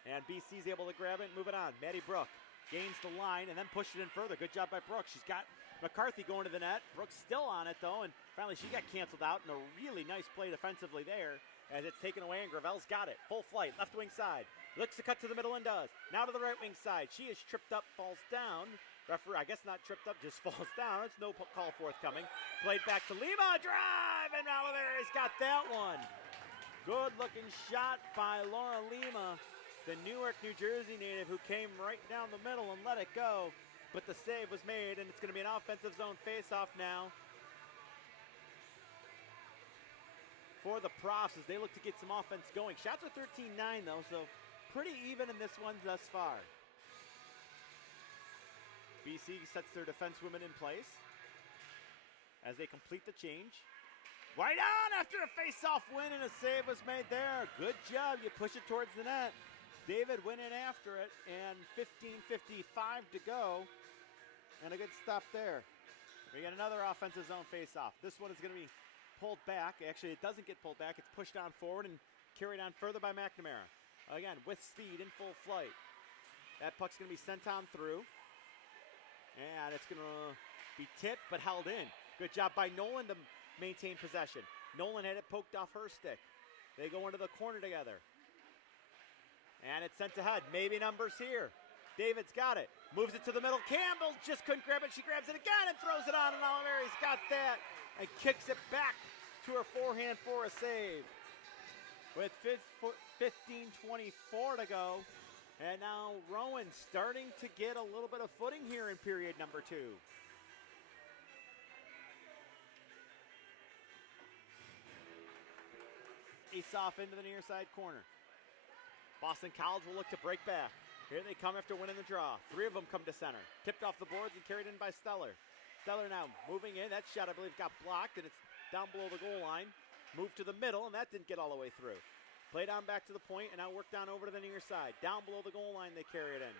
and BC's able to grab it and move it on. Maddie Brooke gains the line and then pushed it in further. Good job by Brooke. She's got McCarthy going to the net. Brooks still on it, though, and finally she got canceled out, and a really nice play defensively there as it's taken away, and Gravel's got it. Full flight, left wing side. Looks to cut to the middle and does. Now to the right wing side. She is tripped up, falls down. Referee, I guess not tripped up, just falls down. It's no call forthcoming. Played back to Lima, drive, and Oliveira's got that one. Good looking shot by Laura Lima, the Newark, New Jersey native who came right down the middle and let it go. But the save was made, and it's going to be an offensive zone face-off now for the Profs as they look to get some offense going. Shots are 13-9, though, so pretty even in this one thus far. BC sets their defensewomen in place as they complete the change. Right on after a face-off win, and a save was made there. Good job. You push it towards the net. David went in after it, and 15:55 to go. And a good stop there. We got another offensive zone face-off. This one is going to be pulled back. Actually, it doesn't get pulled back. It's pushed on forward and carried on further by McNamara. Again, with speed in full flight. That puck's going to be sent on through. And it's going to be tipped but held in. Good job by Nolan to maintain possession. Nolan had it poked off her stick. They go into the corner together. And it's sent ahead. Maybe numbers here. David's got it. Moves it to the middle. Campbell just couldn't grab it. She grabs it again and throws it on, and Oliveira's got that and kicks it back to her forehand for a save. With 15:24 to go. And now Rowan starting to get a little bit of footing here in period number 2. Ace off into the near side corner. Boston College will look to break back. Here they come after winning the draw. 3 of them come to center. Tipped off the boards and carried in by Steller. Steller now moving in. That shot, I believe, got blocked, and it's down below the goal line. Moved to the middle, and that didn't get all the way through. Played on back to the point, and now worked down over to the near side. Down below the goal line, they carry it in.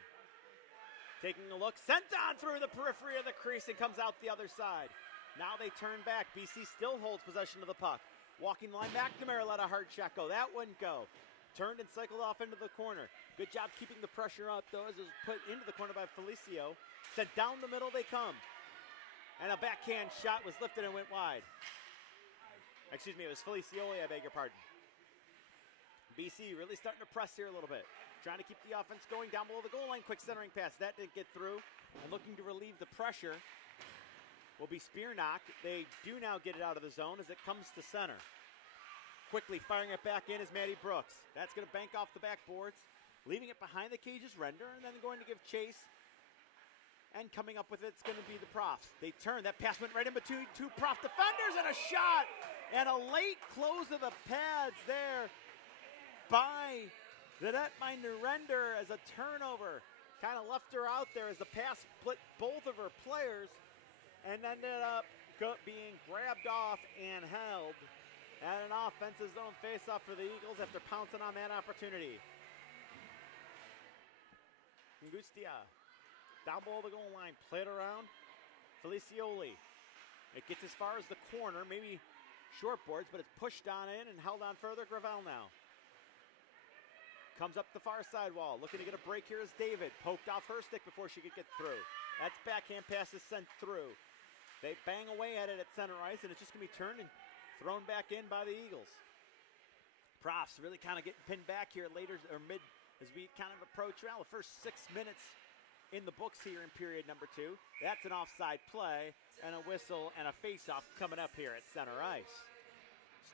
Taking a look, sent on through the periphery of the crease and comes out the other side. Now they turn back. BC still holds possession of the puck. Walking line back, McNamara let a hard shot go. That wouldn't go. Turned and cycled off into the corner. Good job keeping the pressure up, though, as it was put into the corner by Felicio. Sent down the middle they come. And a backhand shot was lifted and went wide. Excuse me, it was Felicioli, I beg your pardon. BC really starting to press here a little bit. Trying to keep the offense going down below the goal line. Quick centering pass. That didn't get through. And looking to relieve the pressure will be Spearnock. They do now get it out of the zone as it comes to center. Quickly firing it back in is Maddie Brooks. That's going to bank off the backboards. Leaving it behind the cages, Render, and then going to give chase. And coming up with it's going to be the Profs. They turn. That pass went right in between 2 Prof defenders, and a shot. And a late close of the pads there by the netminder Render as a turnover. Kind of left her out there as the pass split both of her players and ended up being grabbed off and held at an offensive zone faceoff for the Eagles after pouncing on that opportunity. Angustia down below the goal line, played around. Felicioli. It gets as far as the corner, maybe short boards, but it's pushed on in and held on further. Gravel now. Comes up the far side wall. Looking to get a break here is David. Poked off her stick before she could get through. That's backhand pass is sent through. They bang away at it at center ice, and it's just going to be turned and thrown back in by the Eagles. Profs really kind of getting pinned back here later, or mid, as we kind of approach, well, the first 6 minutes in the books here in period number 2. That's an offside play, and a whistle and a face-off coming up here at center ice.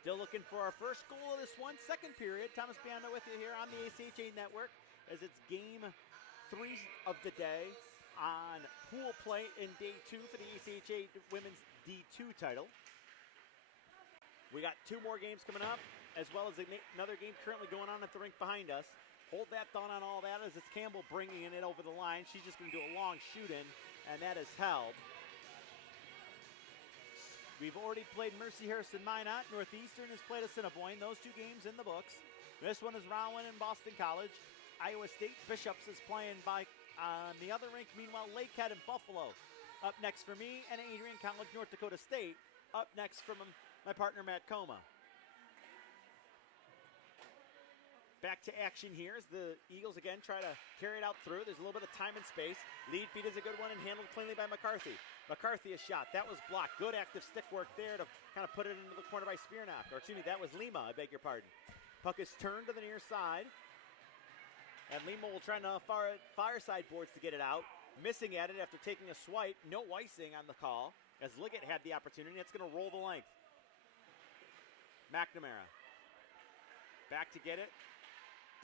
Still looking for our first goal of this one, second period. Thomas Bianda with you here on the ACHA Network as it's game 3 of the day on pool play in day 2 for the ACHA Women's D2 title. We got 2 more games coming up, as well as another game currently going on at the rink behind us. Hold that thought on all that as it's Campbell bringing it over the line. She's just going to do a long shoot-in, and that is held. We've already played Mercy Harrison Minot. Northeastern has played Assiniboine. Those 2 games in the books. This one is Rowan and Boston College. Iowa State Bishops is playing by on the other rink. Meanwhile, Lakehead and Buffalo. Up next for me and Adrian College, North Dakota State. Up next from my partner, Matt Coma. Back to action here as the Eagles again try to carry it out through. There's a little bit of time and space. Lead feed is a good one and handled cleanly by McCarthy. McCarthy a shot. That was blocked. Good active stick work there to kind of put it into the corner by Spearnock. Or excuse me, that was Lima, I beg your pardon. Puck is turned to the near side. And Lima will try to fire side boards to get it out. Missing at it after taking a swipe. No icing on the call as Liggett had the opportunity. It's going to roll the length. McNamara. Back to get it.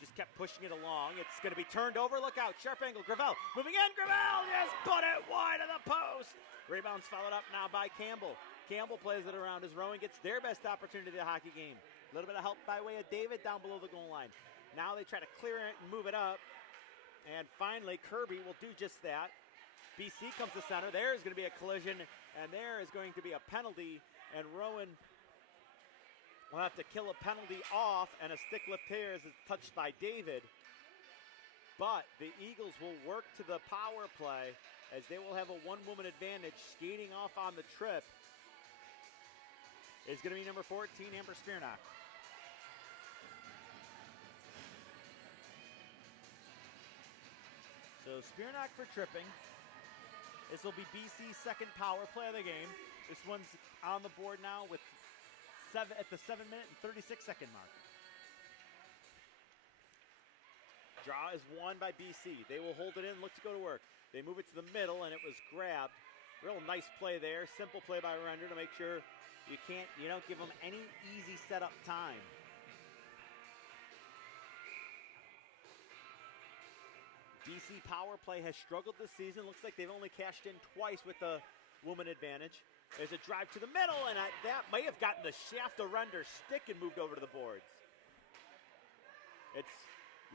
Just kept pushing it along. It's going to be turned over. Look out. Sharp angle. Gravel. Moving in. Gravel. Just put it wide of the post. Rebounds followed up now by Campbell. Campbell plays it around as Rowan gets their best opportunity of the hockey game. A little bit of help by way of David down below the goal line. Now they try to clear it and move it up. And finally, Kirby will do just that. BC comes to center. There is going to be a collision. And there is going to be a penalty. And Rowan will have to kill a penalty off, and a stick lift here as it's touched by David. But the Eagles will work to the power play as they will have a one-woman advantage. Skating off on the trip is going to be number 14, Amber Spearnock. So Spearnock for tripping. This will be BC's second power play of the game. This one's on the board now with at the 7-minute and 36-second mark. Draw is won by BC. They will hold it in, look to go to work. They move it to the middle, and it was grabbed. Real nice play there. Simple play by Render to make sure you don't give them any easy setup time. BC power play has struggled this season. Looks like they've only cashed in twice with the woman advantage. There's a drive to the middle, and that may have gotten the shaft of Render's stick and moved over to the boards. It's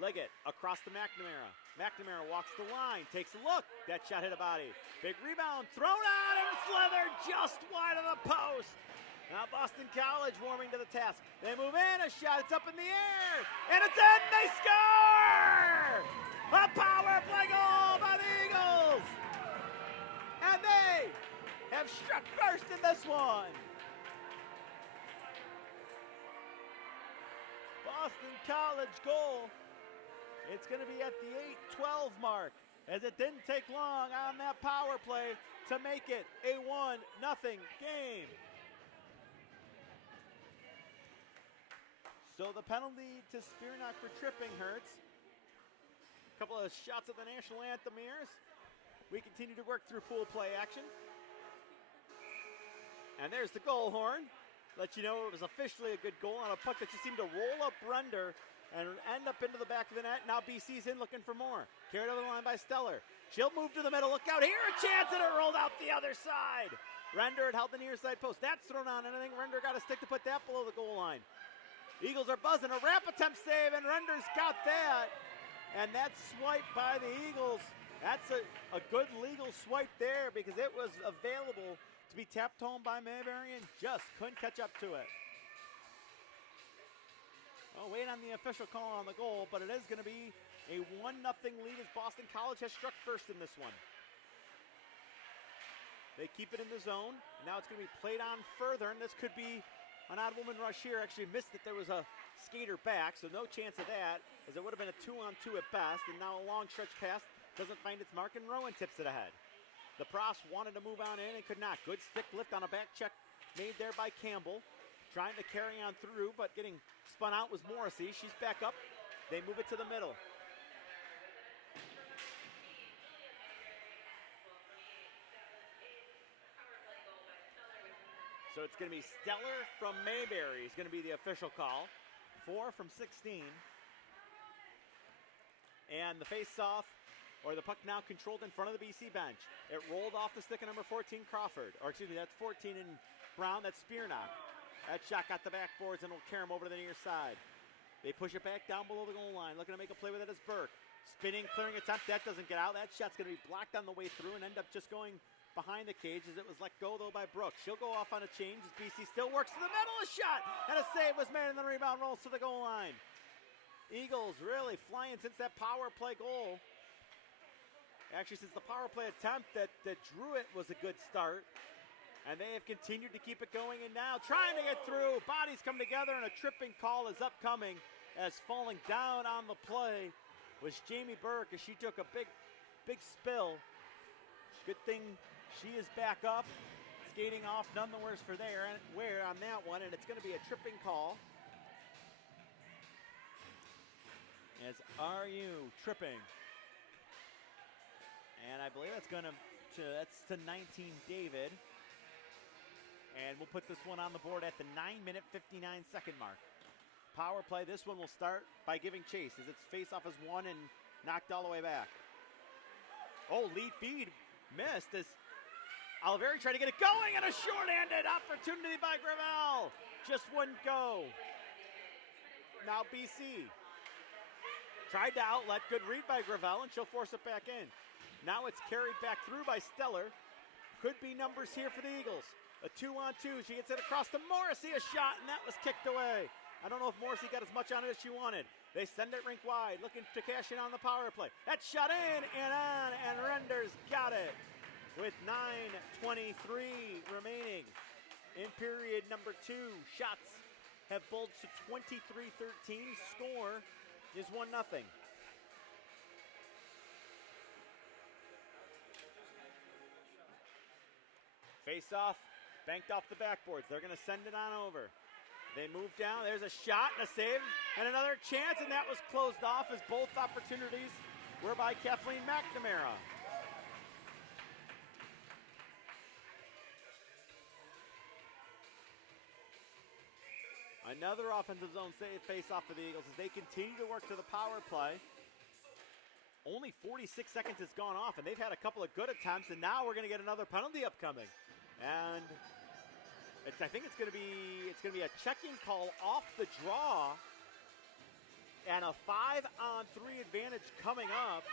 Liggett across to McNamara. McNamara walks the line, takes a look. That shot hit a body. Big rebound, thrown out and slithered just wide of the post. Now Boston College warming to the task. They move in, a shot, it's up in the air, and it's in, they score! A power play goal by the Eagles! And they have struck first in this one. Boston College goal. It's going to be at the 8-12 mark, as it didn't take long on that power play to make it a 1-0 game. So the penalty to Spearnock for tripping hurts. A couple of shots at the national anthem here. We continue to work through pool play action. And there's the goal horn. Let you know it was officially a good goal on a puck that just seemed to roll up Render and end up into the back of the net. Now BC's in looking for more. Carried over the line by Stellar. She'll move to the middle. Look out here. A chance, and it rolled out the other side. Render had held the near side post. That's thrown on, and I think Render got a stick to put that below the goal line. Eagles are buzzing. A wrap attempt save, and Render's got that. And that swipe by the Eagles, that's a good legal swipe there because it was available to be tapped home by Mayberry and just couldn't catch up to it. Well, wait on the official call on the goal, but it is going to be a 1-0 lead as Boston College has struck first in this one. They keep it in the zone. Now it's going to be played on further, and this could be an odd woman rush here. Actually missed that there was a skater back, so no chance of that, as it would have been a 2-on-2 at best, and now a long stretch pass doesn't find its mark, and Rowan tips it ahead. The Profs wanted to move on in and could not. Good stick lift on a back check made there by Campbell. Trying to carry on through, but getting spun out was Morrissey. She's back up. They move it to the middle. So it's going to be Stellar from Mayberry is going to be the official call. 4 from 16. And the face-off, or the puck now controlled in front of the BC bench. It rolled off the stick of number 14, Crawford. Or excuse me, that's 14 in Brown, that's Spearnock. That shot got the backboards and will carry him over to the near side. They push it back down below the goal line. Looking to make a play with it is Burke. Spinning, clearing attempt. That doesn't get out. That shot's going to be blocked on the way through and end up just going behind the cage as it was let go, though, by Brooks. She'll go off on a change as BC still works to the middle. A shot and a save was made, and the rebound rolls to the goal line. Eagles really flying since that power play goal. Actually, since the power play attempt that drew it was a good start. And they have continued to keep it going, and now trying to get through. Bodies come together, and a tripping call is upcoming as falling down on the play was Jamie Burke as she took a big spill. Good thing she is back up, skating off none the worse for wear on that one, and it's going to be a tripping call. As RU tripping. And I believe that's that's to 19 David. And we'll put this one on the board at the 9-minute 59-second mark. Power play, this one will start by giving chase as its face-off is won and knocked all the way back. Oh, lead feed missed as Oliveri tried to get it going, and a short-handed opportunity by Gravel. Just wouldn't go. Now BC. Tried to outlet, good read by Gravel, and she'll force it back in. Now it's carried back through by Stellar. Could be numbers here for the Eagles. A 2-on-2, she gets it across to Morrissey, a shot, and that was kicked away. I don't know if Morrissey got as much on it as she wanted. They send it rink wide, looking to cash in on the power play. That shot in and on, and Renders got it with 9:23 remaining in period number 2. Shots have bulged to 23-13. Score is 1-0. Face off, banked off the backboards. They're going to send it on over. They move down. There's a shot and a save and another chance, and that was closed off as both opportunities were by Kathleen McNamara. Another offensive zone save face-off for the Eagles as they continue to work to the power play. Only 46 seconds has gone off, and they've had a couple of good attempts, and now we're going to get another penalty upcoming. And I think it's going to be a checking call off the draw, and a 5-on-3 advantage coming up.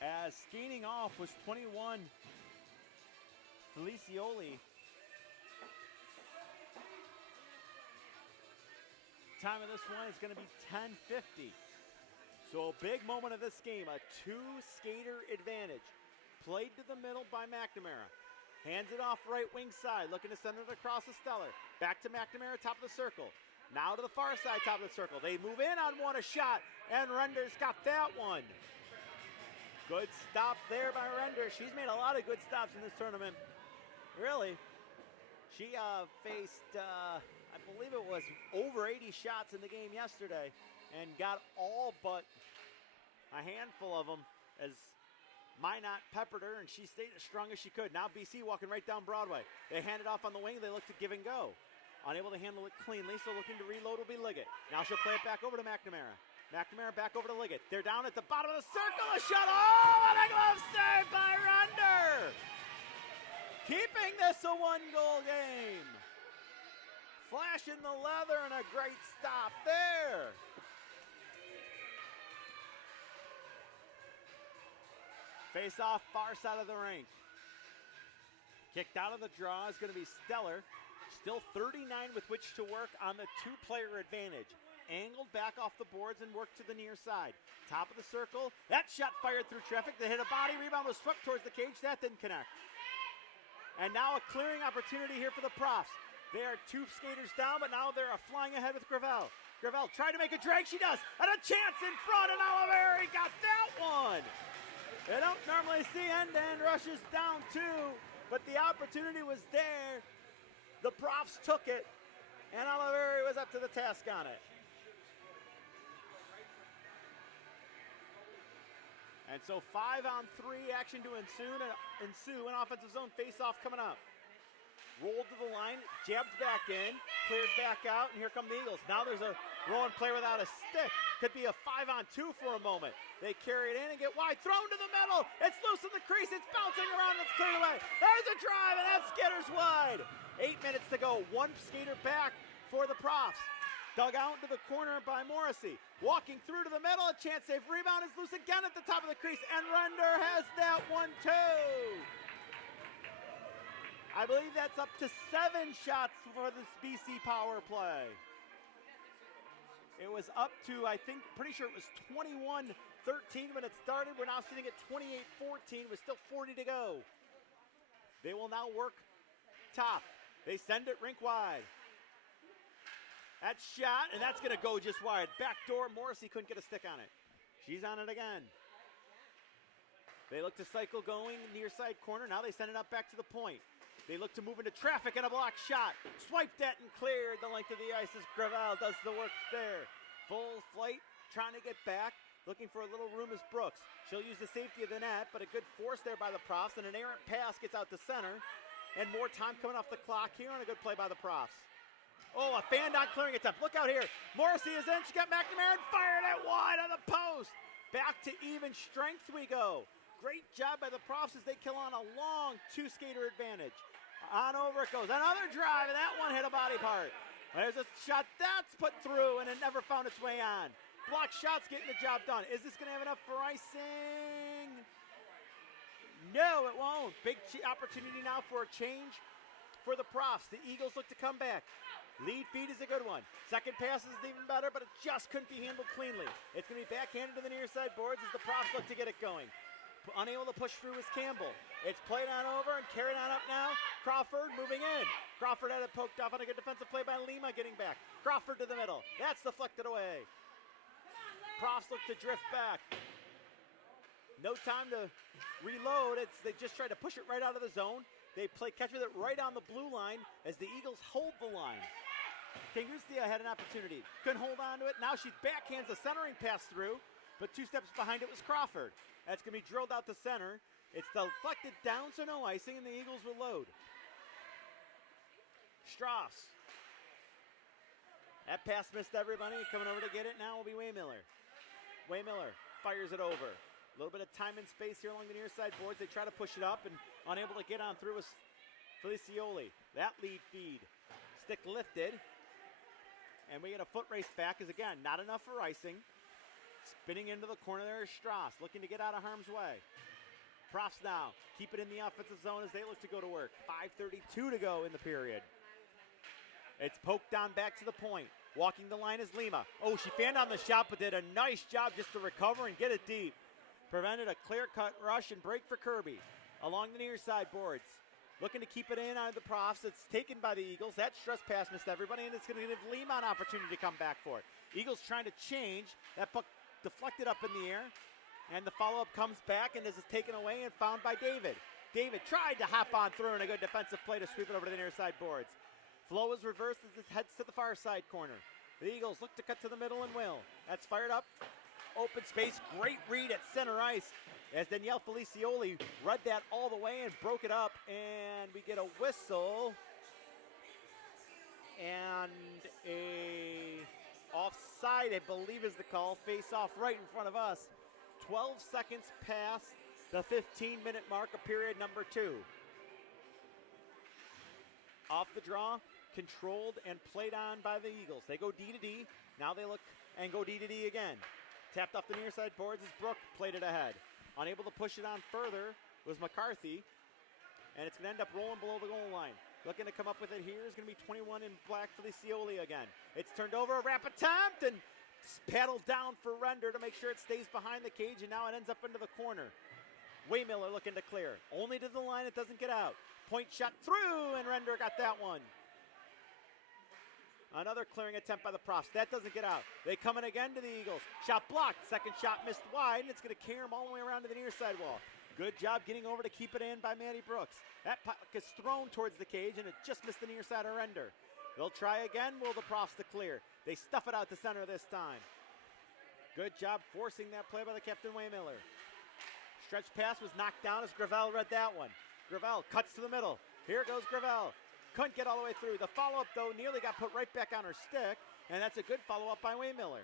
As skating off was 21 Felicioli. Time of this one is going to be 10:50. So a big moment of this game, a 2-skater advantage. Played to the middle by McNamara. Hands it off right wing side, looking to send it across the Stellar. Back to McNamara, top of the circle. Now to the far side, top of the circle. They move in on one, a shot, and Renders got that one. Good stop there by Renders. She's made a lot of good stops in this tournament. Really. She faced, I believe it was over 80 shots in the game yesterday and got all but a handful of them as Minot peppered her, and she stayed as strong as she could. Now BC walking right down Broadway. They hand it off on the wing. They look to give and go. Unable to handle it cleanly, so looking to reload will be Liggett. Now she'll play it back over to McNamara. McNamara back over to Liggett. They're down at the bottom of the circle. A shot. Oh, what a glove save by Render! Keeping this a 1-goal game. Flashing the leather and a great stop there. Face off far side of the rink. Kicked out of the draw is going to be Stellar. Still 39 with which to work on the 2-player advantage. Angled back off the boards and worked to the near side. Top of the circle. That shot fired through traffic. They hit a body rebound, was swept towards the cage. That didn't connect. And now a clearing opportunity here for the Profs. They are 2 skaters down, but now they're flying ahead with Gravel. Gravel tried to make a drag. She does. And a chance in front, and Oliveri got that one. They don't normally see end-to-end rushes down 2, but the opportunity was there. The Profs took it, and Oliveri was up to the task on it. And so 5-on-3 action to ensue, an offensive zone face-off coming up. Rolled to the line, jabbed back in, cleared back out, and here come the Eagles. Now there's a Rowan player without a stick. Could be a 5-on-2 for a moment. They carry it in and get wide, thrown to the middle. It's loose in the crease, it's bouncing around, it's cleared away. There's a drive, and that skitters wide. 8 minutes to go, 1 skater back for the Profs. Dug out into the corner by Morrissey. Walking through to the middle, a chance save. Rebound is loose again at the top of the crease, and Render has that one too. I believe that's up to 7 shots for this BC power play. It was up to, I think, pretty sure it was 21-13 when it started. We're now sitting at 28-14 with still 40 to go. They will now work top. They send it rink wide. That shot, and that's going to go just wide. Back door, Morrissey couldn't get a stick on it. She's on it again. They look to cycle going near side corner. Now they send it up back to the point. They look to move into traffic and a block shot. Swiped at and cleared the length of the ice as Gravel does the work there. Full flight, trying to get back. Looking for a little room is Brooks. She'll use the safety of the net, but a good force there by the Profs, and an errant pass gets out to center. And more time coming off the clock here, and a good play by the Profs. Oh, a fan not clearing attempt. Look out here. Morrissey is in. She got McNamara and fired it wide on the post. Back to even strength we go. Great job by the Profs as they kill on a long two-skater advantage. On over it goes. Another drive, and that one hit a body part. There's a shot that's put through, and it never found its way on. Block shots getting the job done. Is this going to have enough for icing? No, it won't. Big opportunity now for a change for the Profs. The Eagles look to come back. Lead feed is a good one. Second pass is even better, but it just couldn't be handled cleanly. It's going to be backhanded to the near side boards as the Profs look to get it going. Unable to push through is Campbell. It's played on over and carried on up now. Crawford moving in. Crawford had it poked off on a good defensive play by Lima getting back. Crawford to the middle. That's deflected away. Profs look to drift back. No time to reload. They just tried to push it right out of the zone. They play catch with it right on the blue line as the Eagles hold the line. Kangustia had an opportunity. Couldn't hold on to it. Now she backhands a centering pass through, but 2 steps behind it was Crawford. That's going to be drilled out to center. It's deflected down, so no icing, and the Eagles will load. Strauss. That pass missed everybody. Coming over to get it now will be Waymiller. Waymiller fires it over. A little bit of time and space here along the near side boards. They try to push it up and unable to get on through is Felicioli. That lead feed. Stick lifted. And we get a foot race back as again, not enough for icing. Spinning into the corner there is Strauss, looking to get out of harm's way. Profs now keep it in the offensive zone as they look to go to work. 5:32 to go in the period. It's poked down back to the point. Walking the line is Lima. Oh, she fanned on the shot, but did a nice job just to recover and get it deep. Prevented a clear-cut rush and break for Kirby. Along the near side boards. Looking to keep it in on the Profs. It's taken by the Eagles. That stress pass missed everybody, and it's going to give Lima an opportunity to come back for it. Eagles trying to change. That puck deflected up in the air, and the follow-up comes back and is taken away and found by David. David tried to hop on through and a good defensive play to sweep it over to the near side boards. Flow is reversed as it heads to the far side corner. The Eagles look to cut to the middle and will. That's fired up. Open space, great read at center ice as Danielle Felicioli read that all the way and broke it up, and we get a whistle and a offside, I believe is the call. Face off right in front of us. 12 seconds past the 15-minute mark of period number 2. Off the draw, controlled and played on by the Eagles. They go D to D. Now they look and go D to D again. Tapped off the near side boards as Brooke played it ahead. Unable to push it on further was McCarthy. And it's going to end up rolling below the goal line. Looking to come up with it here is going to be 21 in black Felicioli again. It's turned over, a wrap attempt, and paddled down for Render to make sure it stays behind the cage, and now it ends up into the corner. Waymiller looking to clear. Only to the line, it doesn't get out. Point shot through, and Render got that one. Another clearing attempt by the Profs. That doesn't get out. They come in again to the Eagles. Shot blocked. Second shot missed wide, and it's going to carry them all the way around to the near side wall. Good job getting over to keep it in by Maddie Brooks. That puck is thrown towards the cage, and it just missed the near side of Render. They'll try again. Will the Profs to clear? They stuff it out to center this time. Good job forcing that play by the captain, Waymiller. Stretch pass was knocked down as Gravel read that one. Gravel cuts to the middle. Here goes Gravel. Couldn't get all the way through. The follow-up, though, nearly got put right back on her stick, and that's a good follow-up by Waymiller.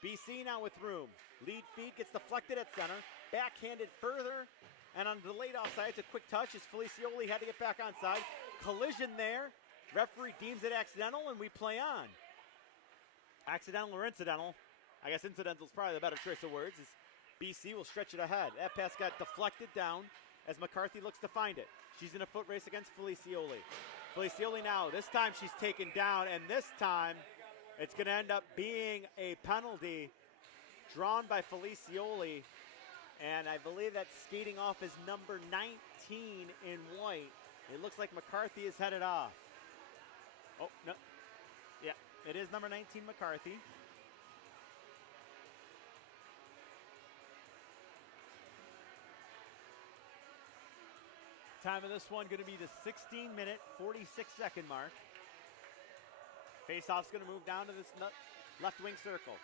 BC now with room. Lead feed gets deflected at center. Backhanded further, and on the delayed offside, it's a quick touch as Felicioli had to get back onside. Collision there. Referee deems it accidental, and we play on. Accidental or incidental. I guess incidental is probably the better choice of words. As BC will stretch it ahead. That pass got deflected down as McCarthy looks to find it. She's in a foot race against Felicioli. Felicioli now, this time she's taken down, and this time it's going to end up being a penalty drawn by Felicioli, and I believe that skating off is number 19 in white. It looks like McCarthy is headed off. Oh, no. Yeah, It is number 19, McCarthy. Time of this one going to be the 16-minute, 46-second mark. Face-off's going to move down to this left wing circle.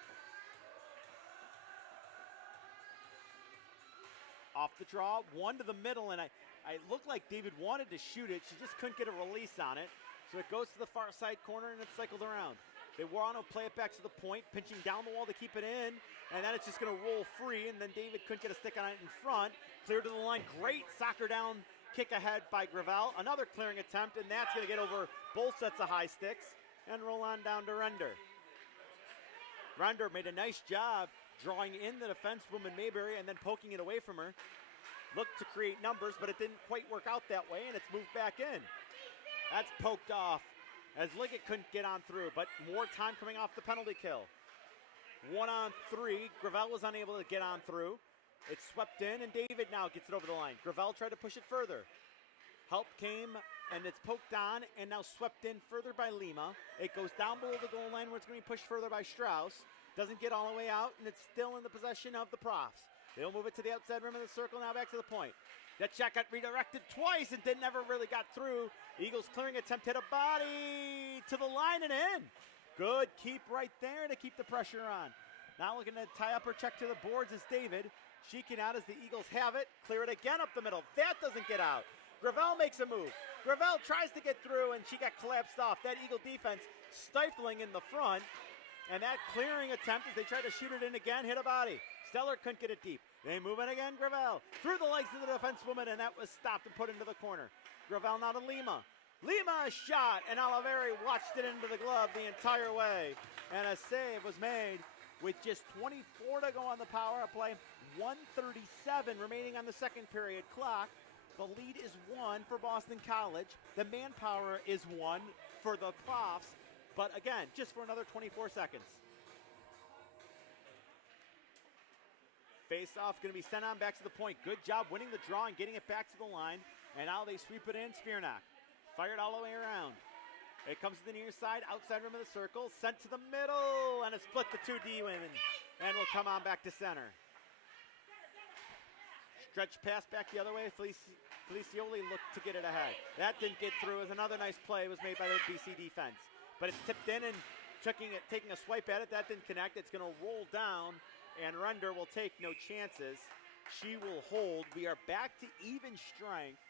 Off the draw, one to the middle, and I looked like David wanted to shoot it. She just couldn't get a release on it. So it goes to the far side corner, and it's cycled around. They want to play it back to the point, pinching down the wall to keep it in, and then it's just going to roll free, and then David couldn't get a stick on it in front. Cleared to the line. Great soccer down kick ahead by Gravel. Another clearing attempt, and that's going to get over both sets of high sticks and roll on down to Render. Render made a nice job drawing in the defensewoman Mayberry and then poking it away from her. Looked to create numbers, but it didn't quite work out that way, and it's moved back in. That's poked off as Liggett couldn't get on through, but more time coming off the penalty kill. 1-on-3. Gravel was unable to get on through. It's swept in, and David now gets it over the line. Gravel tried to push it further. Help came, and it's poked on, and now swept in further by Lima. It goes down below the goal line where it's going to be pushed further by Strauss. Doesn't get all the way out, and it's still in the possession of the Profs. They'll move it to the outside rim of the circle, now back to the point. That shot got redirected twice and never really got through. Eagles clearing attempt, hit a body to the line and in. Good keep right there to keep the pressure on. Now looking to tie up her check to the boards is David. Sheeking out as the Eagles have it. Clear it again up the middle. That doesn't get out. Gravel makes a move. Gravel tries to get through, and she got collapsed off. That Eagle defense stifling in the front. And that clearing attempt as they try to shoot it in again, hit a body. Stellar couldn't get it deep. They move in again, Gravel. Through the legs of the defensewoman, and that was stopped and put into the corner. Gravel now to Lima. Lima a shot, and Oliveri watched it into the glove the entire way. And a save was made with just 24 to go on the power play. 1:37 remaining on the second period clock. The lead is 1 for Boston College. The manpower is 1 for the Profs. But again, just for another 24 seconds. Face-off going to be sent on back to the point. Good job winning the draw and getting it back to the line. And now they sweep it in. Spiernak fired all the way around. It comes to the near side, outside rim of the circle. Sent to the middle, and it split the 2D women. And will come on back to center. Stretch pass back the other way. Felicioli looked to get it ahead. That didn't get through as another nice play was made by the BC defense. But it's tipped in and taking a swipe at it. That didn't connect. It's going to roll down, and Render will take no chances. She will hold. We are back to even strength.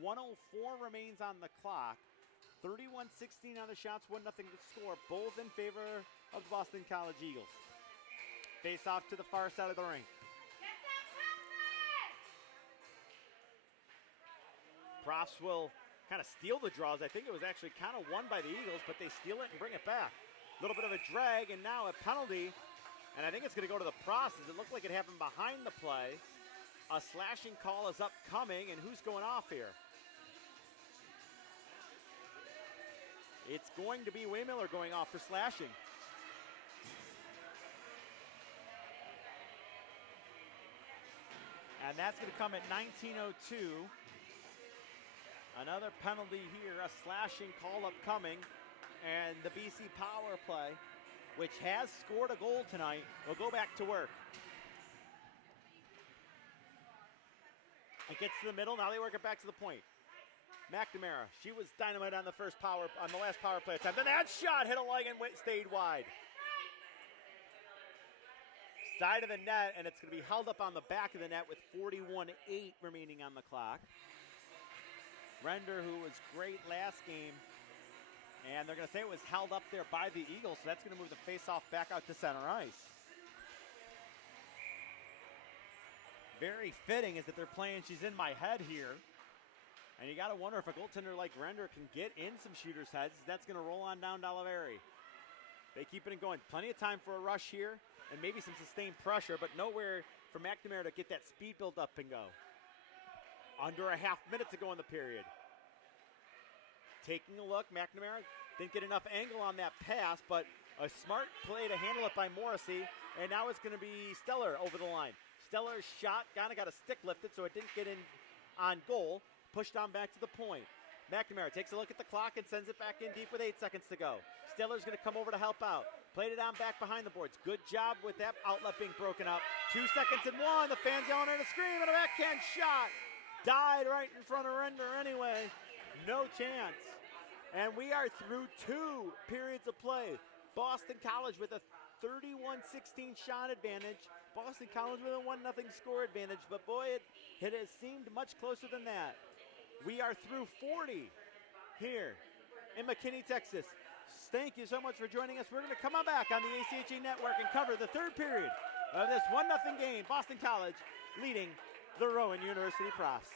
1:04 remains on the clock. 31-16 on the shots, 1-0 to score, both in favor of the Boston College Eagles. Face off to the far side of the rink. Profs will kind of steal the draws. I think it was actually kind of won by the Eagles, but they steal it and bring it back. A little bit of a drag, and now a penalty. And I think it's going to go to the Profs, as it looked like it happened behind the play. A slashing call is upcoming, and who's going off here? It's going to be Waymiller going off for slashing. And that's going to come at 19:02. Another penalty here, a slashing call upcoming. And the BC power play, which has scored a goal tonight, will go back to work. It gets to the middle, now they work it back to the point. McNamara, she was dynamite on the last power play attempt. And that shot hit a leg and stayed wide. Side of the net, and it's going to be held up on the back of the net with 41-8 remaining on the clock. Render, who was great last game, and they're going to say it was held up there by the Eagles, so that's going to move the face-off back out to center ice. Very fitting is that they're playing She's in My Head here. And you got to wonder if a goaltender like Render can get in some shooters' heads. That's going to roll on down to Oliveri. They keep it going. Plenty of time for a rush here and maybe some sustained pressure, but nowhere for McNamara to get that speed build up and go. Under a half minute to go in the period. Taking a look, McNamara didn't get enough angle on that pass, but a smart play to handle it by Morrissey, and now it's going to be Stellar over the line. Stellar's shot kind of got a stick lifted, so it didn't get in on goal. Pushed on back to the point. McNamara takes a look at the clock and sends it back in deep with 8 seconds to go. Stiller's going to come over to help out. Played it on back behind the boards. Good job with that outlet being broken up. 2 seconds and one. The fans yelling in a scream and a backhand shot. Died right in front of Render anyway. No chance. And we are through 2 periods of play. Boston College with a 31-16 shot advantage. Boston College with a 1-0 score advantage. But boy, it has seemed much closer than that. We are through 40 here in McKinney, Texas. Thank you so much for joining us. We're going to come on back on the ACHA Network and cover the 3rd period of this 1-0 game. Boston College leading the Rowan University Profs.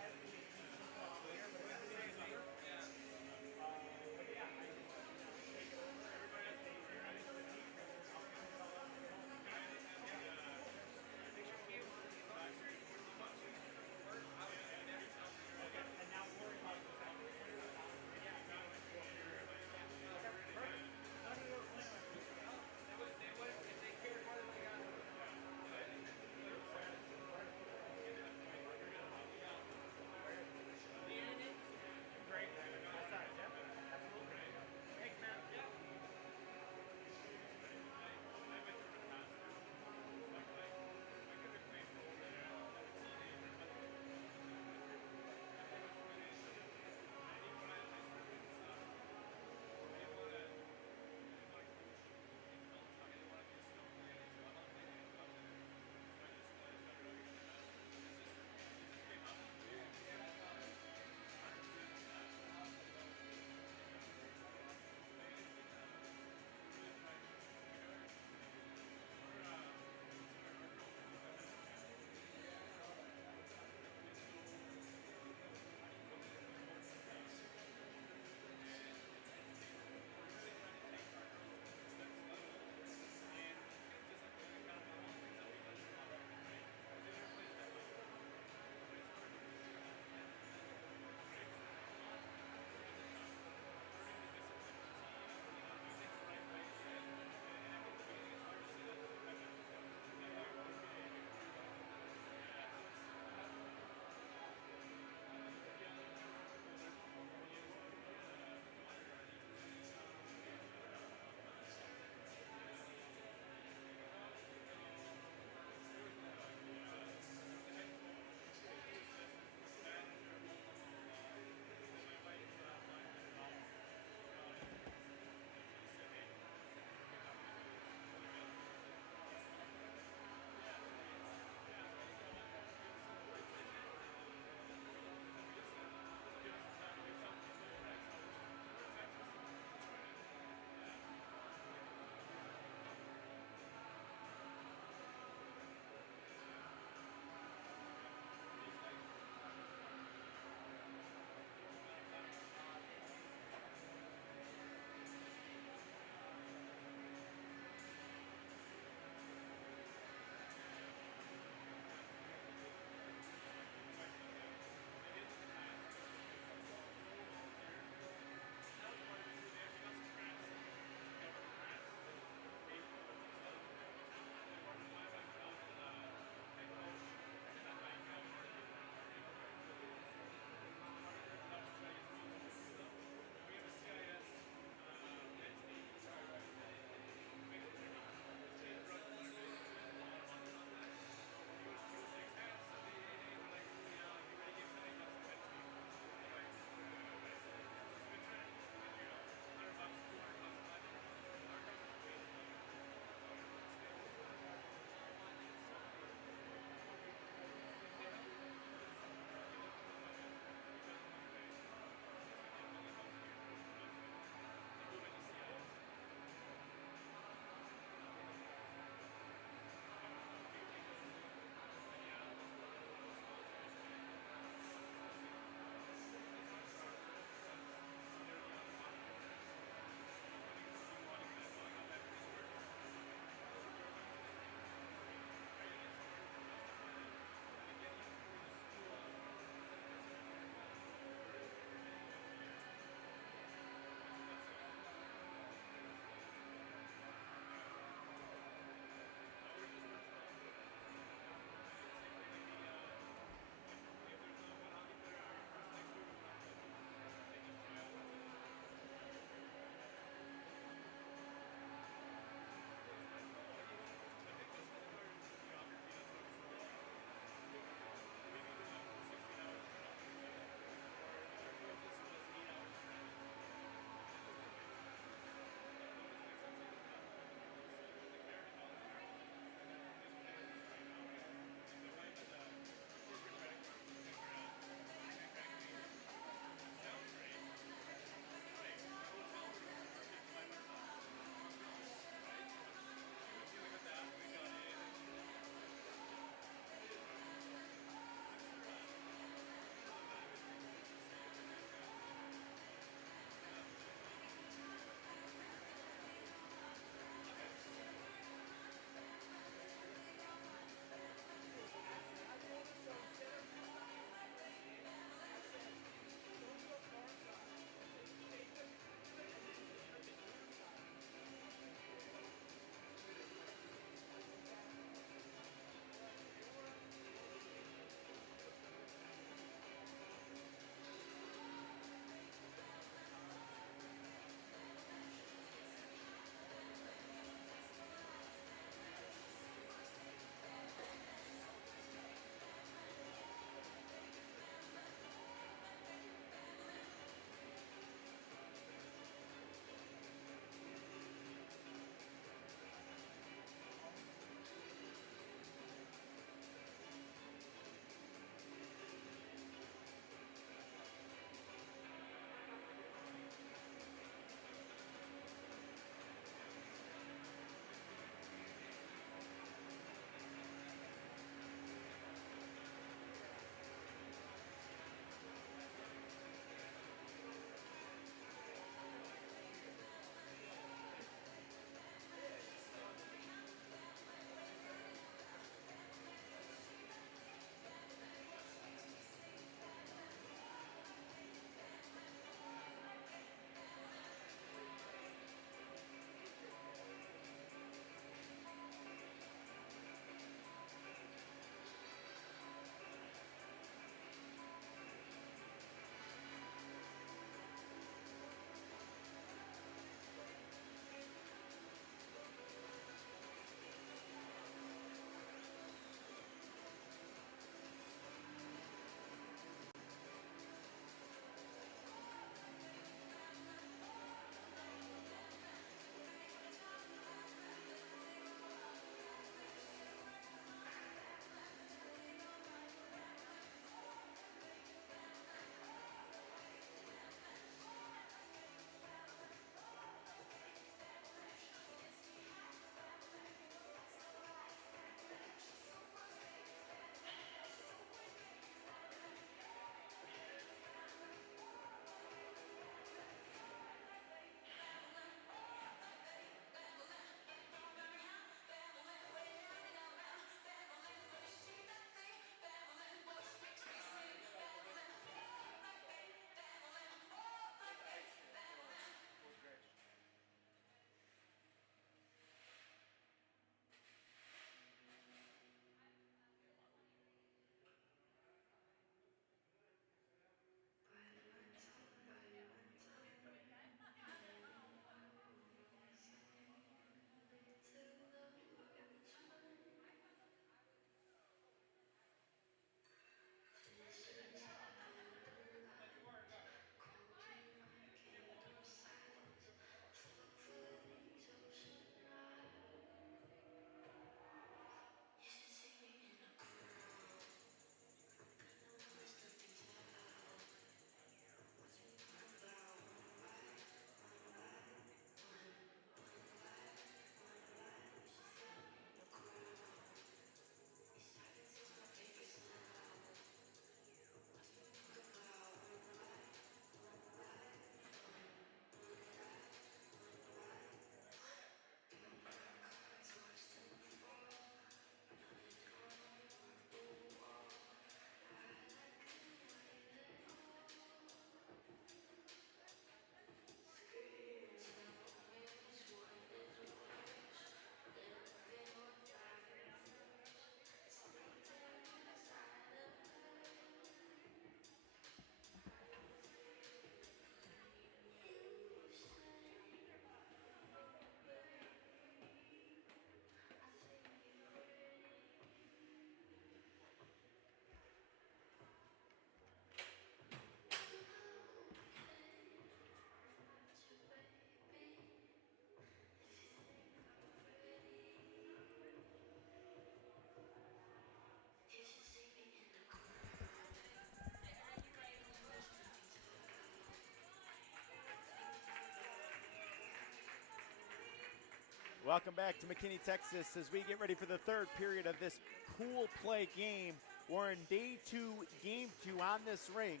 Welcome back to McKinney, Texas, as we get ready for the third period of this pool play game. We're in day 2, game 2 on this rink.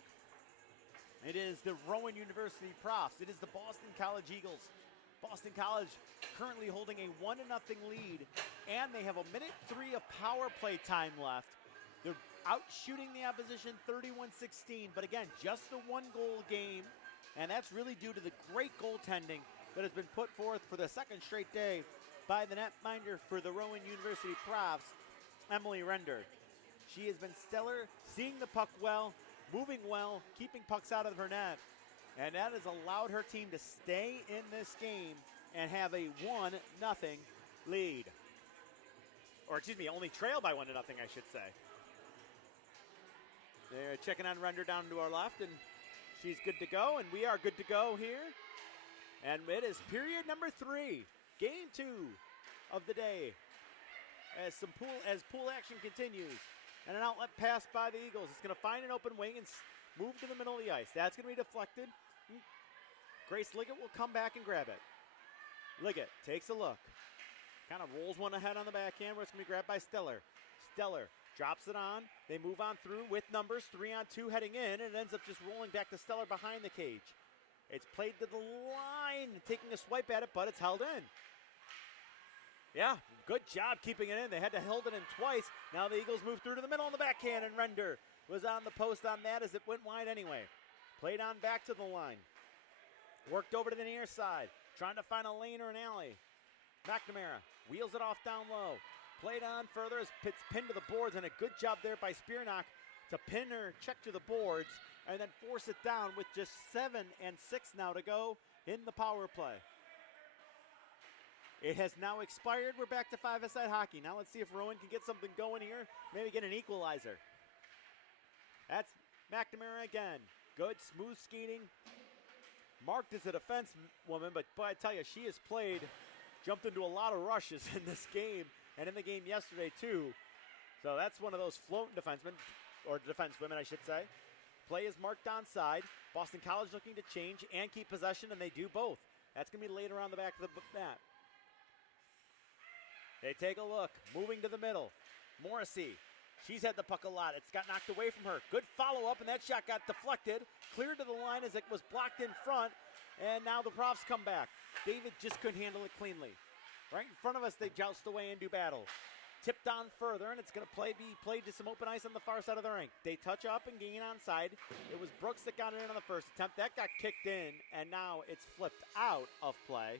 It is the Rowan University Profs. It is the Boston College Eagles. Boston College currently holding a 1-0 lead, and they have a minute 3 of power play time left. They're out shooting the opposition 31-16, but again, just the 1-goal game, and that's really due to the great goaltending that has been put forth for the second straight day by the netminder for the Rowan University Profs, Emily Render. She has been stellar, seeing the puck well, moving well, keeping pucks out of her net, and that has allowed her team to stay in this game and have a 1-0 lead. Or excuse me, only trail by 1-0, I should say. They're checking on Render down to our left, and she's good to go, and we are good to go here. And it is period number 3, game 2 of the day, as pool action continues. And an outlet pass by the Eagles. It's going to find an open wing and move to the middle of the ice. That's going to be deflected. Grace Liggett will come back and grab it. Liggett takes a look. Kind of rolls one ahead on the backhand where it's going to be grabbed by Steller. Steller drops it on. They move on through with numbers, 3-on-2 heading in, and it ends up just rolling back to Steller behind the cage. It's played to the line, taking a swipe at it, but it's held in. Yeah, good job keeping it in. They had to hold it in twice. Now the Eagles move through to the middle on the backhand, and Render was on the post on that as it went wide anyway. Played on back to the line. Worked over to the near side, trying to find a lane or an alley. McNamara wheels it off down low. Played on further as it's pinned to the boards, and a good job there by Spearnock to pin her, check to the boards, and then force it down with just 7 and 6 now to go in the power play. It has now expired. We're back to 5-a-side hockey. Now let's see if Rowan can get something going here. Maybe get an equalizer. That's McNamara again. Good, smooth skating. Marked as a defense woman, but boy, I tell you, she has jumped into a lot of rushes in this game and in the game yesterday too. So that's one of those floating defensemen, or defensewomen, I should say. Play is marked onside. Boston College looking to change and keep possession, and they do both. That's going to be later on the back of the net. They take a look, moving to the middle. Morrissey, she's had the puck a lot. It's got knocked away from her. Good follow-up, and that shot got deflected. Cleared to the line as it was blocked in front, and now the Profs come back. David just couldn't handle it cleanly. Right in front of us, they joust away and do battle. Tipped on further, and it's going to be played to some open ice on the far side of the rink. They touch up and gain onside. It was Brooks that got it in on the first attempt. That got kicked in, and now it's flipped out of play.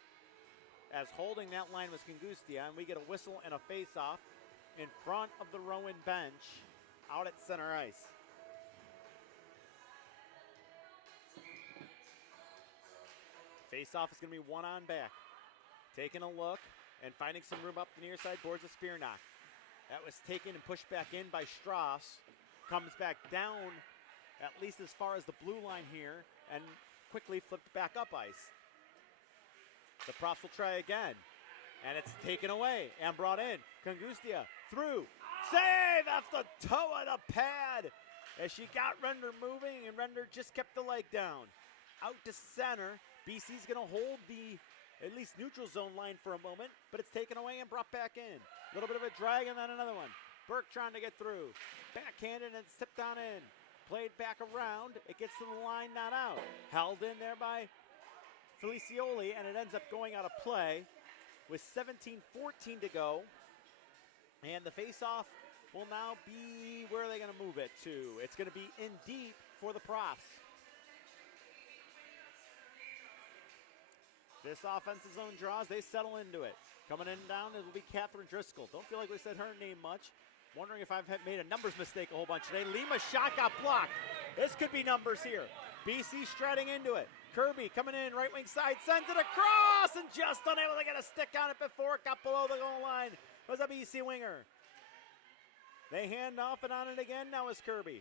As holding that line was Kangustia, and we get a whistle and a face-off in front of the Rowan bench out at center ice. Face-off is going to be one on back. Taking a look and finding some room up the near side boards of Spearnock. That was taken and pushed back in by Strauss. Comes back down at least as far as the blue line here and quickly flipped back up ice. The Profs will try again, and it's taken away and brought in. Kangustia through. Save off the toe of the pad as she got Render moving, and Render just kept the leg down. Out to center. BC's going to hold the at least neutral zone line for a moment, but it's taken away and brought back in. A little bit of a drag and then another one. Burke trying to get through. Backhanded and tipped on in. Played back around. It gets to the line, not out. Held in there by Felicioli, and it ends up going out of play with 17:14 to go. And the face-off will now be, where are they going to move it to? It's going to be in deep for the Profs. This offensive zone draws, they settle into it. Coming in and down, it'll be Catherine Driscoll. Don't feel like we said her name much. Wondering if I've made a numbers mistake a whole bunch today. Lima's shot got blocked. This could be numbers here. BC striding into it. Kirby coming in, right wing side, sends it across, and just unable to get a stick on it before it got below the goal line. It was a BC winger. They hand off and on it again. Now is Kirby.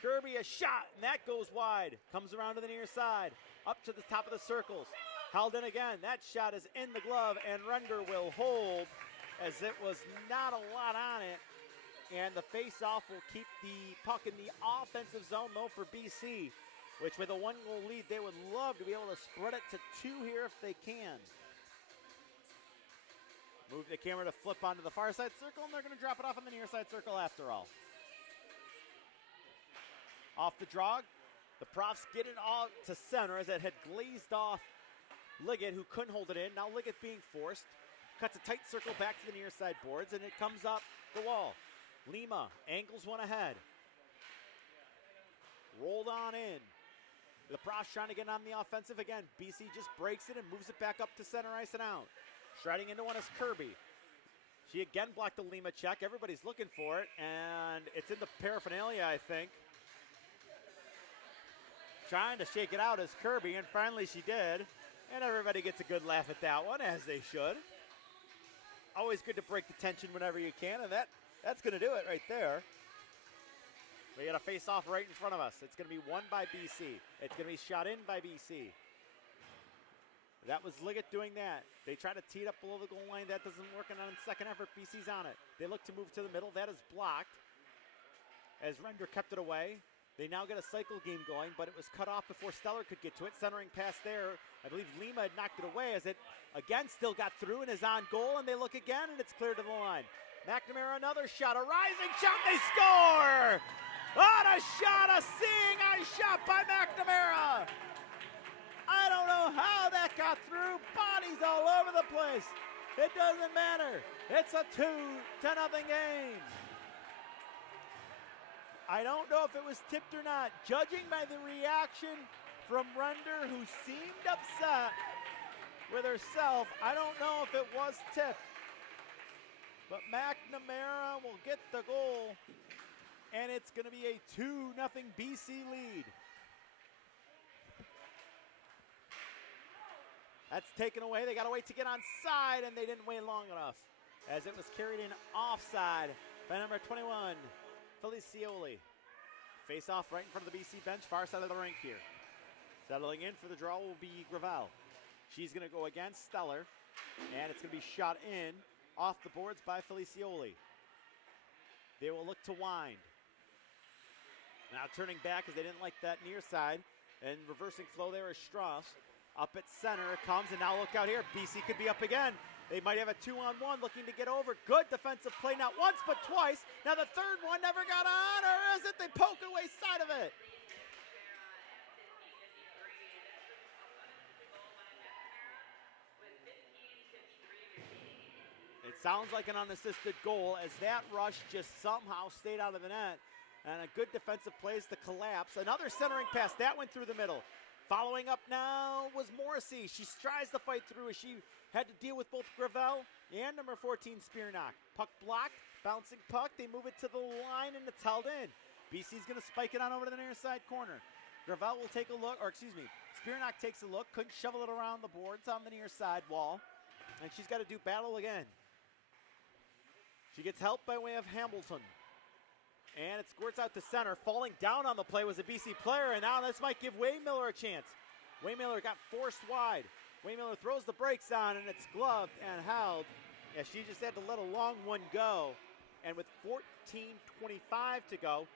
Kirby a shot, and that goes wide. Comes around to the near side. Up to the top of the circles. Held in again. That shot is in the glove, and Render will hold as it was not a lot on it. And the face-off will keep the puck in the offensive zone, though, for BC, which with a one-goal lead, they would love to be able to spread it to 2 here if they can. Move the camera to flip onto the far side circle, and they're going to drop it off on the near side circle after all. Off the draw, the Profs get it all to center as it had glazed off Liggett, who couldn't hold it in. Now Liggett being forced. Cuts a tight circle back to the near side boards, and it comes up the wall. Lima angles one ahead. Rolled on in. The Profs trying to get on the offensive again. BC just breaks it and moves it back up to center ice and out. Striding into one is Kirby. She again blocked the Lima check. Everybody's looking for it, and it's in the paraphernalia, I think. Trying to shake it out is Kirby, and finally she did. And everybody gets a good laugh at that one, as they should. Always good to break the tension whenever you can, and that's going to do it right there. We got a face-off right in front of us. It's going to be won by BC. It's going to be shot in by BC. That was Liggett doing that. They try to tee it up below the goal line. That doesn't work, and on the second effort, BC's on it. They look to move to the middle. That is blocked as Render kept it away. They now get a cycle game going, but it was cut off before Stellar could get to it. Centering pass there. I believe Lima had knocked it away as it, again, still got through and is on goal, and they look again, and it's cleared to the line. McNamara, another shot, a rising shot, they score! What a shot, a seeing eye shot by McNamara! I don't know how that got through. Bodies all over the place. It doesn't matter. It's a 2-0 game. I don't know if it was tipped or not. Judging by the reaction from Render, who seemed upset with herself, I don't know if it was tipped. But McNamara will get the goal, and it's going to be a 2-0 BC lead. That's taken away. They got to wait to get onside, and they didn't wait long enough as it was carried in offside by number 21. Felicioli. Face off right in front of the BC bench, far side of the rink here. Settling in for the draw will be Gravel. She's going to go against Stellar, and it's going to be shot in off the boards by Felicioli. They will look to wind. Now turning back as they didn't like that near side, and reversing flow there is Strauss. Up at center it comes, and now look out here. BC could be up again. They might have a 2-on-1 looking to get over. Good defensive play, not once but twice. Now the third one never got on, or is it? They poke away side of it. It sounds like an unassisted goal as that rush just somehow stayed out of the net. And a good defensive plays the collapse. Another centering pass, that went through the middle. Following up now was Morrissey. She tries to fight through as she had to deal with both Gravel and number 14 Spearnock. Puck blocked, bouncing puck. They move it to the line and it's held in. BC's going to spike it on over to the near side corner. Gravel will take a look, or excuse me, Spearnock takes a look, couldn't shovel it around the boards on the near side wall. And she's got to do battle again. She gets help by way of Hamilton. And it squirts out to center. Falling down on the play was a BC player, and now this might give Waymiller a chance. Waymiller got forced wide. Waymiller throws the brakes on, and it's gloved and held. Yeah, she just had to let a long one go. And with 14:25 to go,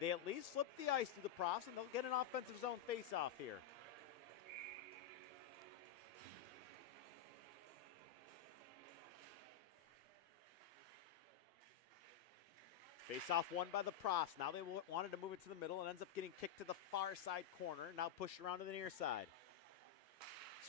they at least flip the ice to the Profs, and they'll get an offensive zone face-off here. Face-off won by the Profs. Now they wanted to move it to the middle and ends up getting kicked to the far side corner. Now pushed around to the near side.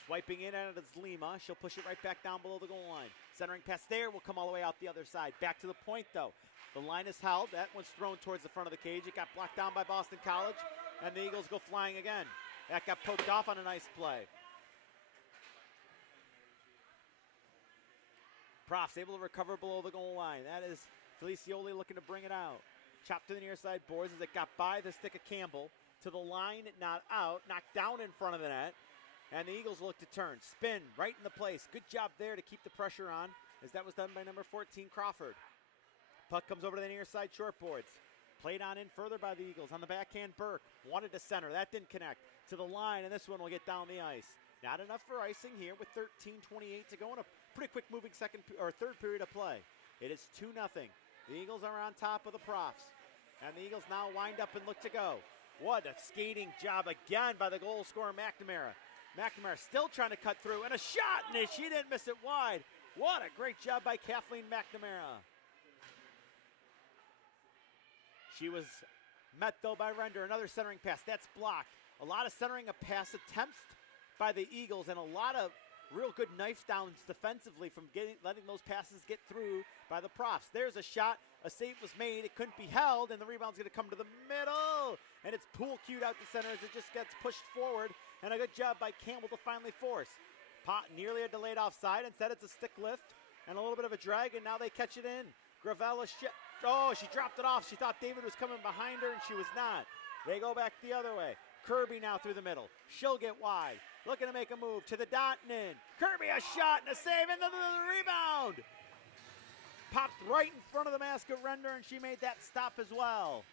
Swiping in at it is Lima. She'll push it right back down below the goal line. Centering pass there will come all the way out the other side. Back to the point, though. The line is held. That one's thrown towards the front of the cage. It got blocked down by Boston College, and the Eagles go flying again. That got poked off on a nice play. Profs able to recover below the goal line. That is Felicioli looking to bring it out. Chopped to the near side boards as it got by the stick of Campbell. To the line, not out. Knocked down in front of the net. And the Eagles look to turn. Spin right in the place. Good job there to keep the pressure on, as that was done by number 14, Crawford. Puck comes over to the near side short boards. Played on in further by the Eagles. On the backhand, Burke wanted to center. That didn't connect. To the line, and this one will get down the ice. Not enough for icing here with 13:28 to go in a pretty quick moving third period of play. It is 2-0. The Eagles are on top of the Profs. And the Eagles now wind up and look to go. What a skating job again by the goal scorer, McNamara. McNamara still trying to cut through, and a shot, and she didn't miss it wide. What a great job by Kathleen McNamara. She was met, though, by Render. Another centering pass. That's blocked. A lot of centering of pass attempts by the Eagles and a lot of real good knife downs defensively from letting those passes get through by the Profs. There's a shot. A save was made. It couldn't be held, and the rebound's going to come to the middle. And it's pool cued out to center as it just gets pushed forward. And a good job by Campbell to finally force. Pot nearly a delayed offside. Instead, it's a stick lift and a little bit of a drag, and now they catch it in. Gravella, she dropped it off. She thought David was coming behind her, and she was not. They go back the other way. Kirby now through the middle. She'll get wide. Looking to make a move to the dot and in. Kirby, a shot and a save, and the rebound. Popped right in front of the mask of Render, and she made that stop as well.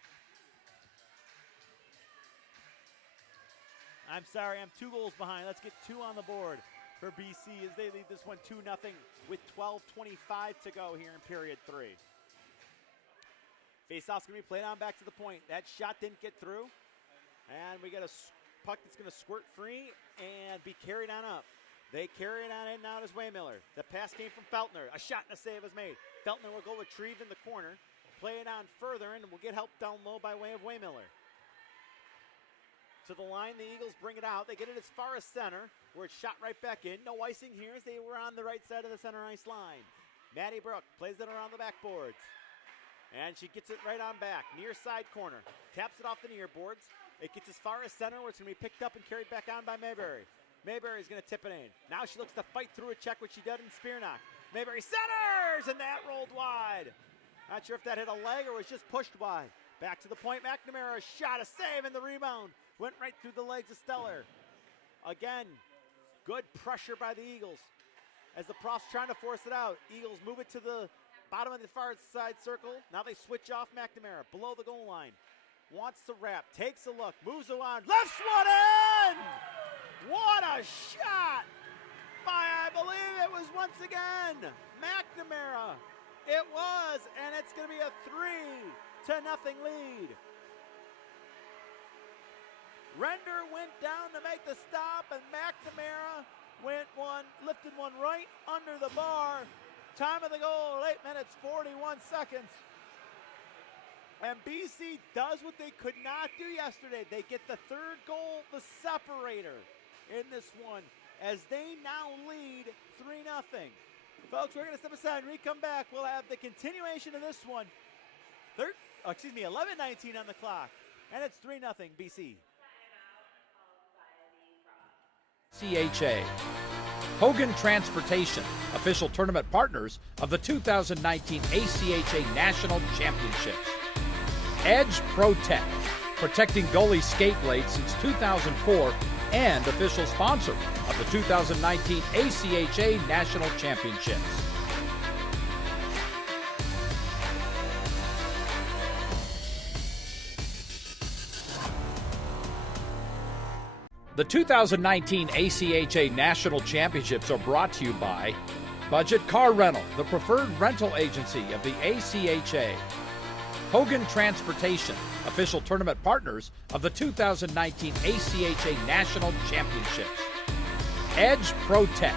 I'm sorry, I'm 2 goals behind. Let's get 2 on the board for BC as they lead this one 2-0 with 12:25 to go here in period 3. Faceoff's going to be played on back to the point. That shot didn't get through. And we get a puck that's going to squirt free and be carried on up. They carry it on in now as Waymiller. The pass came from Feltner. A shot and a save is made. Feltner will go retrieve in the corner, play it on further, and will get help down low by way of Waymiller. To the line, the Eagles bring it out. They get it as far as center, where it's shot right back in. No icing here as they were on the right side of the center ice line. Maddie Brooke plays it around the backboards. And she gets it right on back. Near side corner. Taps it off the near boards. It gets as far as center where it's going to be picked up and carried back on by Mayberry. Mayberry's going to tip it in. Now she looks to fight through a check, which she did in spear knock. Mayberry centers, and that rolled wide. Not sure if that hit a leg or was just pushed wide. Back to the point, McNamara, a shot, a save, and the rebound went right through the legs of Stellar. Again, good pressure by the Eagles. As the Profs trying to force it out, Eagles move it to the bottom of the far side circle. Now they switch off McNamara below the goal line. Wants to wrap, takes a look, moves around, lifts one in! What a shot by, I believe it was once again, McNamara. It was, and it's going to be a 3-0 lead. Render went down to make the stop, and McNamara lifted one right under the bar. Time of the goal, 8 minutes, 41 seconds. And BC does what they could not do yesterday. They get the third goal, the separator in this one, as they now lead 3-0. Folks, we're going to step aside. When we come back, we'll have the continuation of this one. 11:19 on the clock, and it's 3-0 BC. ACHA. Hogan Transportation, official tournament partners of the 2019 ACHA National Championships. Edge Protect, protecting goalie skate blades since 2004 and official sponsor of the 2019 ACHA National Championships. The 2019 ACHA National Championships are brought to you by Budget Car Rental, the preferred rental agency of the ACHA. Hogan Transportation, official tournament partners of the 2019 ACHA National Championships. Edge Protect,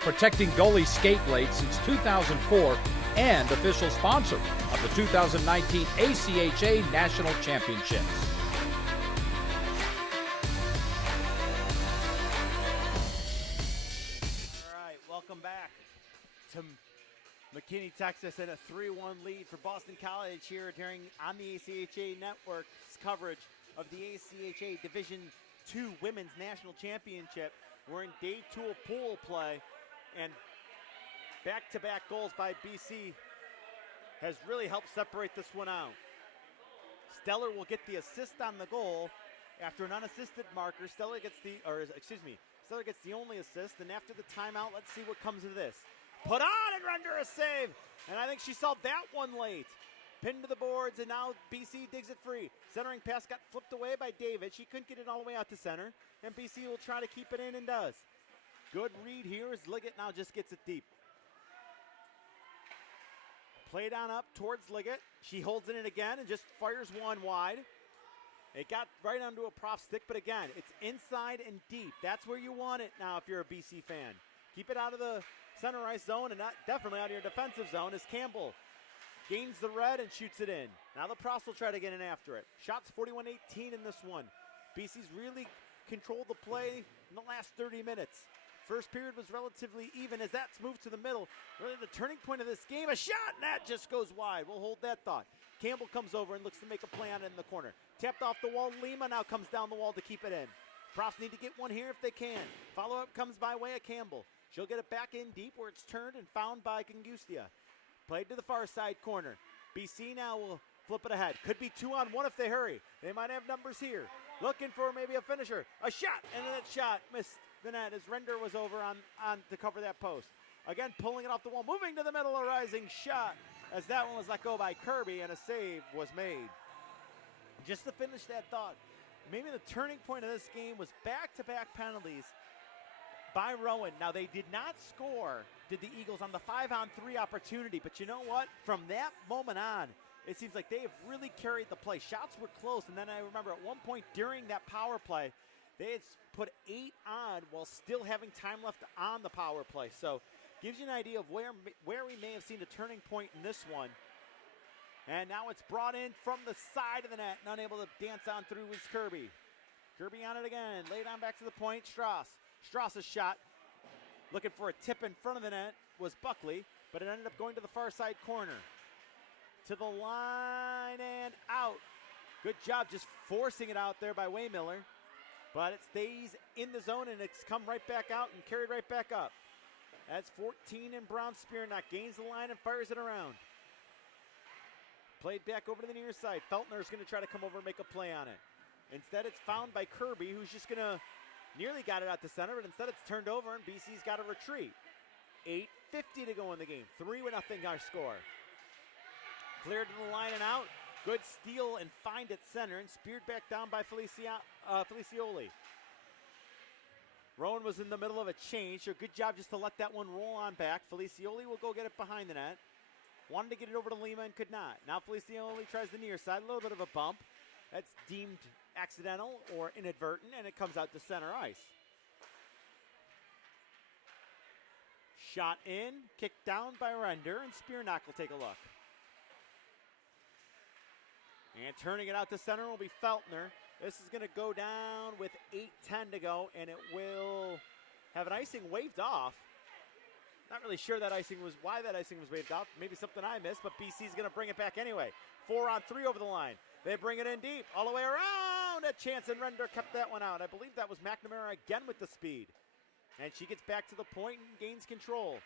protecting goalie skate blades since 2004 and official sponsor of the 2019 ACHA National Championships. Welcome back to McKinney, Texas, and a 3-1 lead for Boston College here on the ACHA Network's coverage of the ACHA Division II Women's National Championship. We're in day 2 of pool play, and back-to-back goals by BC has really helped separate this one out. Stellar will get the assist on the goal after an unassisted marker. Stellar gets the only assist, and after the timeout, let's see what comes of this. Put on and Render a save, and I think she saw that one late. Pinned to the boards, and now BC digs it free. Centering pass got flipped away by David. She couldn't get it all the way out to center, and BC will try to keep it in and does. Good read here as Liggett now just gets it deep. Played on up towards Liggett. She holds it in again and just fires one wide. It got right onto a prof stick, but again, it's inside and deep. That's where you want it now if you're a BC fan. Keep it out of the center ice zone and not definitely out of your defensive zone as Campbell gains the red and shoots it in. Now the Pross will try to get in after it. Shots 41-18 in this one. BC's really controlled the play in the last 30 minutes. First period was relatively even as that's moved to the middle. Really the turning point of this game. A shot, and that just goes wide. We'll hold that thought. Campbell comes over and looks to make a play on it in the corner. Tapped off the wall. Lima now comes down the wall to keep it in. Pross need to get one here if they can. Follow-up comes by way of Campbell. She'll get it back in deep where it's turned and found by Gangustia. Played to the far side corner. BC now will flip it ahead. Could be 2-on-1 if they hurry. They might have numbers here. Looking for maybe a finisher. A shot, and that shot missed the net as Render was over on to cover that post. Again, pulling it off the wall. Moving to the middle, a rising shot as that one was let go by Kirby and a save was made. Just to finish that thought, maybe the turning point of this game was back-to-back penalties by Rowan. Now, they did not score, did the Eagles, on the 5-on-3 opportunity, but you know what? From that moment on, it seems like they have really carried the play. Shots were close, and then I remember at one point during that power play, they had put 8 on while still having time left on the power play. So, gives you an idea of where we may have seen a turning point in this one. And now it's brought in from the side of the net, and unable to dance on through was Kirby. Kirby on it again, laid on back to the point, Strauss. Strauss' shot, looking for a tip in front of the net, was Buckley, but it ended up going to the far side corner. To the line and out. Good job just forcing it out there by Waymiller, but it stays in the zone and it's come right back out and carried right back up. That's 14 and Brown Spearknock gains the line and fires it around. Played back over to the near side. Feltner's going to try to come over and make a play on it. Instead, it's found by Kirby, who's just going to nearly got it out to center, but instead it's turned over and BC's got to retreat. 8:50 to go in the game. 3-0 our score. Cleared to the line and out. Good steal and find at center and speared back down by Felicioli. Rowan was in the middle of a change, so good job just to let that one roll on back. Felicioli will go get it behind the net. Wanted to get it over to Lima and could not. Now Felicioli tries the near side, a little bit of a bump. That's deemed accidental or inadvertent, and it comes out to center ice. Shot in, kicked down by Render, and Spearknock will take a look. And turning it out to center will be Feltner. This is going to go down with 8:10 to go, and it will have an icing waved off. Not really sure why that icing was waved off. Maybe something I missed, but BC's going to bring it back anyway. 4-on-3 over the line. They bring it in deep, all the way around. A chance, and Render kept that one out. I believe that was McNamara again with the speed. And she gets back to the point and gains control.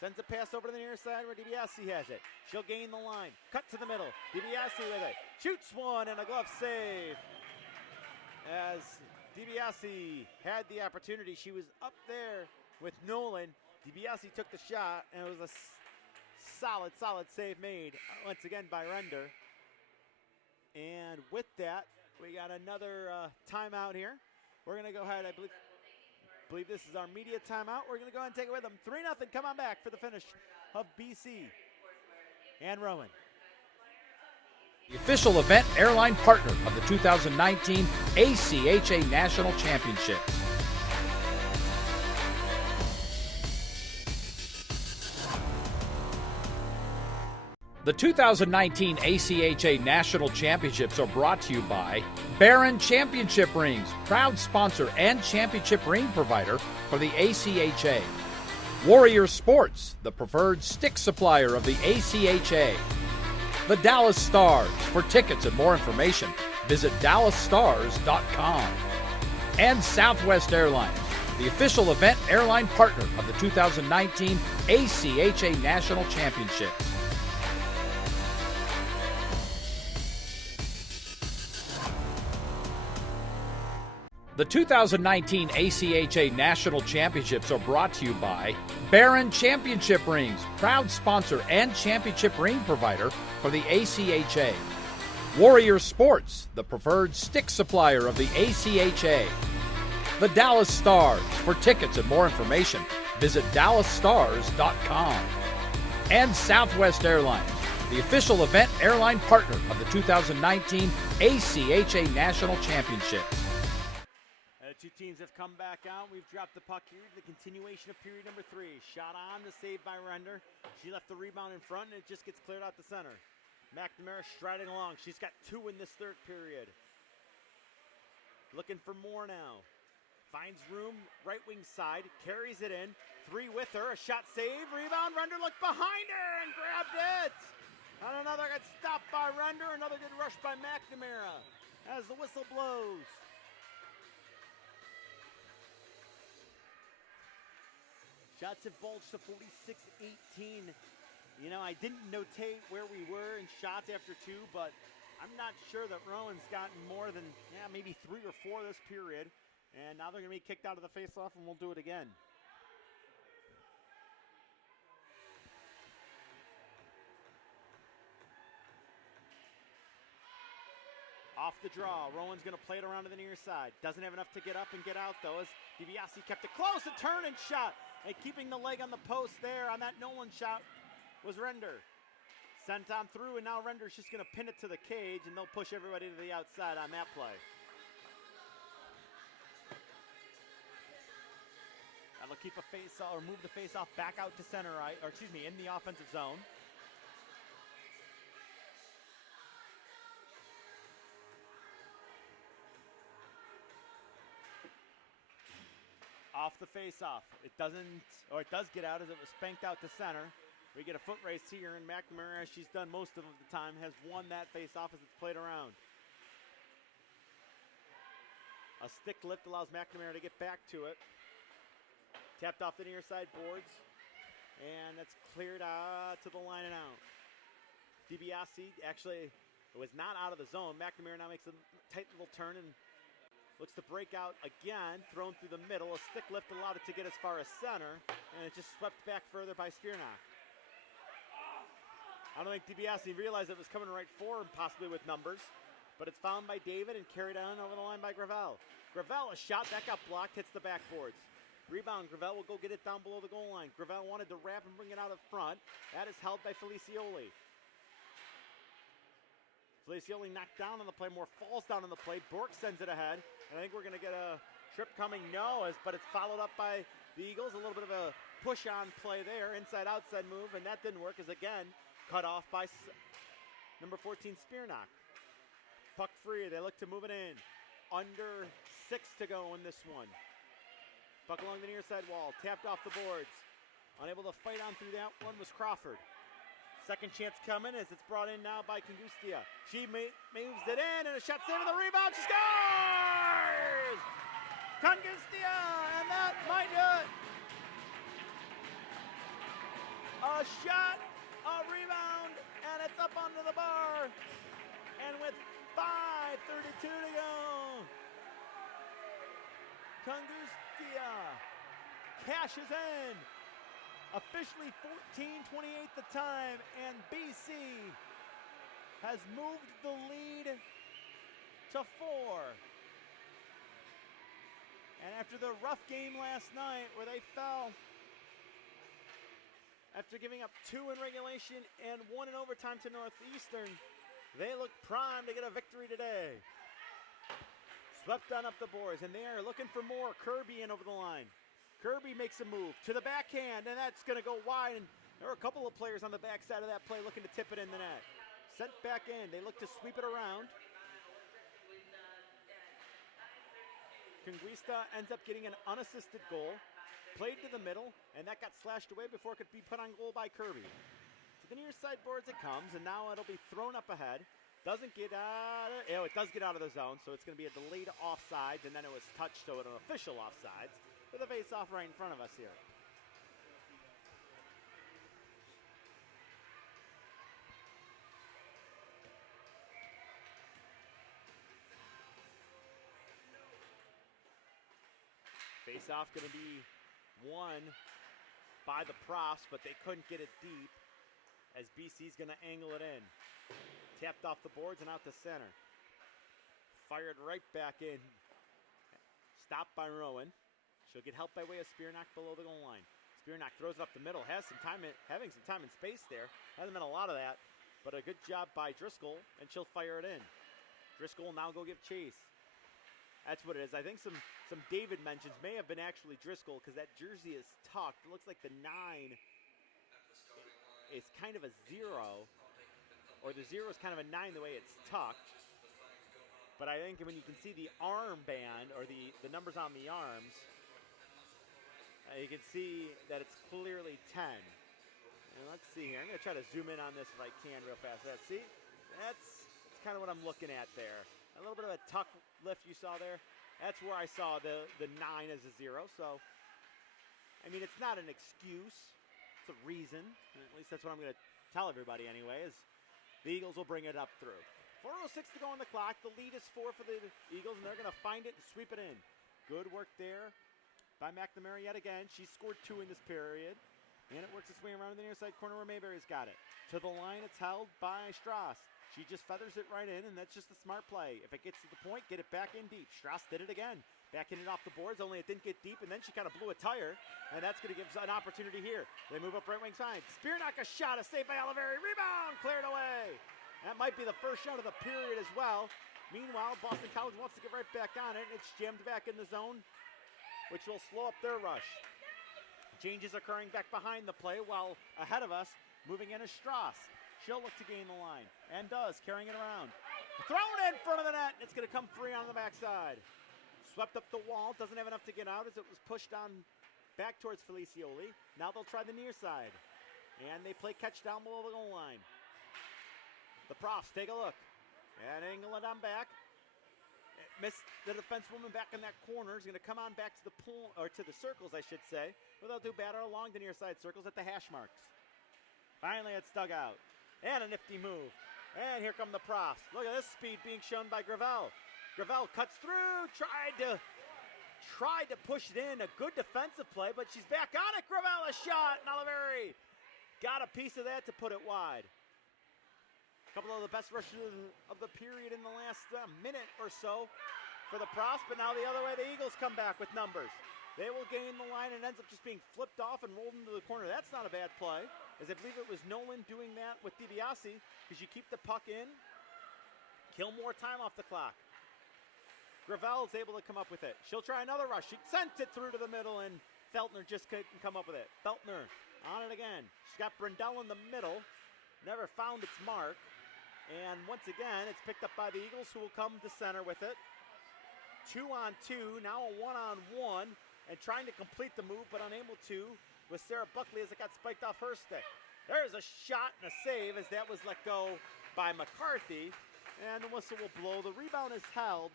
Sends a pass over to the near side where DiBiase has it. She'll gain the line. Cut to the middle. DiBiase with it. Shoots one and a glove save. As DiBiase had the opportunity, she was up there with Nolan. DiBiase took the shot, and it was a solid save made once again by Render. And with that, we got another timeout here. We're going to go ahead, I believe this is our media timeout. We're going to go ahead and take it with them. 3-0. Come on back for the finish of BC and Rowan. The official event airline partner of the 2019 ACHA National Championships. The 2019 ACHA National Championships are brought to you by Barron Championship Rings, proud sponsor and championship ring provider for the ACHA. Warrior Sports, the preferred stick supplier of the ACHA. The Dallas Stars. For tickets and more information, visit dallasstars.com. And Southwest Airlines, the official event airline partner of the 2019 ACHA National Championships. The 2019 ACHA National Championships are brought to you by Barron Championship Rings, proud sponsor and championship ring provider for the ACHA. Warrior Sports, the preferred stick supplier of the ACHA. The Dallas Stars. For tickets and more information, visit dallasstars.com. And Southwest Airlines, the official event airline partner of the 2019 ACHA National Championships. Two teams have come back out. We've dropped the puck here. The continuation of period number 3. Shot on, the save by Render. She left the rebound in front, and it just gets cleared out the center. McNamara striding along. She's got 2 in this third period. Looking for more now. Finds room, right wing side, carries it in. 3 with her, a shot save, rebound. Render looked behind her and grabbed it. And another got stopped by Render. Another good rush by McNamara as the whistle blows. Shots have bulged to 46-18. You know, I didn't notate where we were in shots after 2, but I'm not sure that Rowan's gotten more than, maybe 3 or 4 this period. And now they're going to be kicked out of the faceoff, and we'll do it again. Off the draw, Rowan's going to play it around to the near side. Doesn't have enough to get up and get out, though, as DiBiase kept it close, a turn and shot. And keeping the leg on the post there on that Nolan shot was Render. Sent on through, and now Render's just going to pin it to the cage, and they'll push everybody to the outside on that play. That'll keep a face or move the face off back out to center right, or excuse me, in the offensive zone. Off the face-off. It doesn't, or it does get out as it was spanked out to center. We get a foot race here, and McNamara, as she's done most of the time, has won that face-off as it's played around. A stick lift allows McNamara to get back to it. Tapped off the near side boards, and that's cleared out to the line and out. DiBiase actually was not out of the zone. McNamara now makes a tight little turn and looks to break out again, thrown through the middle. A stick lift allowed it to get as far as center, and it just swept back further by Spearnock. I don't think DiBiase realized it was coming right for him, possibly with numbers, but it's found by David and carried on over the line by Gravel. Gravel, a shot, that got blocked, hits the backboards. Rebound, Gravel will go get it down below the goal line. Gravel wanted to wrap and bring it out up front. That is held by Felicioli. Felicioli knocked down on the play, more falls down on the play. Bork sends it ahead. And I think we're going to get a trip coming. No, but it's followed up by the Eagles. A little bit of a push-on play there, inside-outside move, and that didn't work as, again, cut off by number 14, Spearnock. Puck free. They look to move it in. Under 6 to go in this one. Puck along the near side wall, tapped off the boards. Unable to fight on through that one was Crawford. Second chance coming as it's brought in now by Kangustia. She moves it in, and a shot saving the rebound. She scores! Kangustia, and that might do it. A shot, a rebound, and it's up onto the bar. And with 5:32 to go, Kangustia cashes in. Officially 14:28 the time, and BC has moved the lead to 4. And after the rough game last night where they fell after giving up 2 in regulation and 1 in overtime to Northeastern, they look primed to get a victory today. Swept on up the boards, and they are looking for more. Kirby in over the line. Kirby makes a move to the backhand, and that's going to go wide. And there are a couple of players on the backside of that play looking to tip it in the net. Sent back in. They look to sweep it around. Conquista ends up getting an unassisted goal. Played to the middle, and that got slashed away before it could be put on goal by Kirby. To the near side boards it comes, and now it'll be thrown up ahead. Doesn't get out of, it does get out of the zone, so it's going to be a delayed offsides, and then it was touched, so an official offsides. With a face-off right in front of us here. Face-off going to be won by the Profs, but they couldn't get it deep as BC's going to angle it in. Tapped off the boards and out to center. Fired right back in. Stopped by Rowan. She'll get help by way of Spearnock below the goal line. Spearnock throws it up the middle, has some time, having some time and space there. Hasn't been a lot of that, but a good job by Driscoll, and she'll fire it in. Driscoll will now go give chase. That's what it is. I think some some David mentions may have been actually Driscoll because that jersey is tucked. It looks like the 9 is kind of a 0, or the 0 is kind of a 9 the way it's tucked. But I think when you can see the armband, or the numbers on the arms, you can see that it's clearly 10. And let's see here. I'm going to try to zoom in on this if I can real fast. See? That's kind of what I'm looking at there. A little bit of a tuck lift you saw there. That's where I saw the 9 as a 0. So, I mean, it's not an excuse. It's a reason. At least that's what I'm going to tell everybody anyway, is the Eagles will bring it up through. 4:06 to go on the clock. The lead is 4 for the Eagles, and they're going to find it and sweep it in. Good work there by McNamara yet again. She scored 2 in this period, and it works its way around in the near side corner where Mayberry's got it. To the line, it's held by Strauss. She just feathers it right in, and that's just a smart play. If it gets to the point, get it back in deep. Strauss did it again. Backing it off the boards, only it didn't get deep, and then she kind of blew a tire, and that's going to give us an opportunity here. They move up right wing side. Spear knock, a shot, a save by Oliveri. Rebound, cleared away. That might be the first shot of the period as well. Meanwhile, Boston College wants to get right back on it. It's jammed back in the zone, which will slow up their rush. Changes occurring back behind the play, while ahead of us, moving in is Strauss. She'll look to gain the line, and does, carrying it around. Thrown in front of the net, it's going to come free on the backside. Swept up the wall, doesn't have enough to get out as it was pushed on back towards Felicioli. Now they'll try the near side, and they play catch down below the goal line. The Profs take a look, and angle it on back. Missed the defensewoman back in that corner. Is going to come on back to the pool, or to the circles, I should say. But they'll do better along the near side circles at the hash marks. Finally, it's dug out. And a nifty move. And here come the Profs. Look at this speed being shown by Gravel. Gravel cuts through, tried to push it in. A good defensive play, but she's back on it. Gravel, a shot, and Oliveri got a piece of that to put it wide. A couple of the best rushes of the period in the last minute or so for the Profs, but now the other way, the Eagles come back with numbers. They will gain the line, and ends up just being flipped off and rolled into the corner. That's not a bad play, as I believe it was Nolan doing that with DiBiase, because you keep the puck in, kill more time off the clock. Gravel is able to come up with it. She'll try another rush. She sent it through to the middle, and Feltner just couldn't come up with it. Feltner on it again. She's got Brindell in the middle. Never found its mark. And once again, it's picked up by the Eagles, who will come to center with it. 2-on-2, now a 1-on-1, and trying to complete the move, but unable to, with Sarah Buckley as it got spiked off her stick. There's a shot and a save as that was let go by McCarthy, and the whistle will blow. The rebound is held,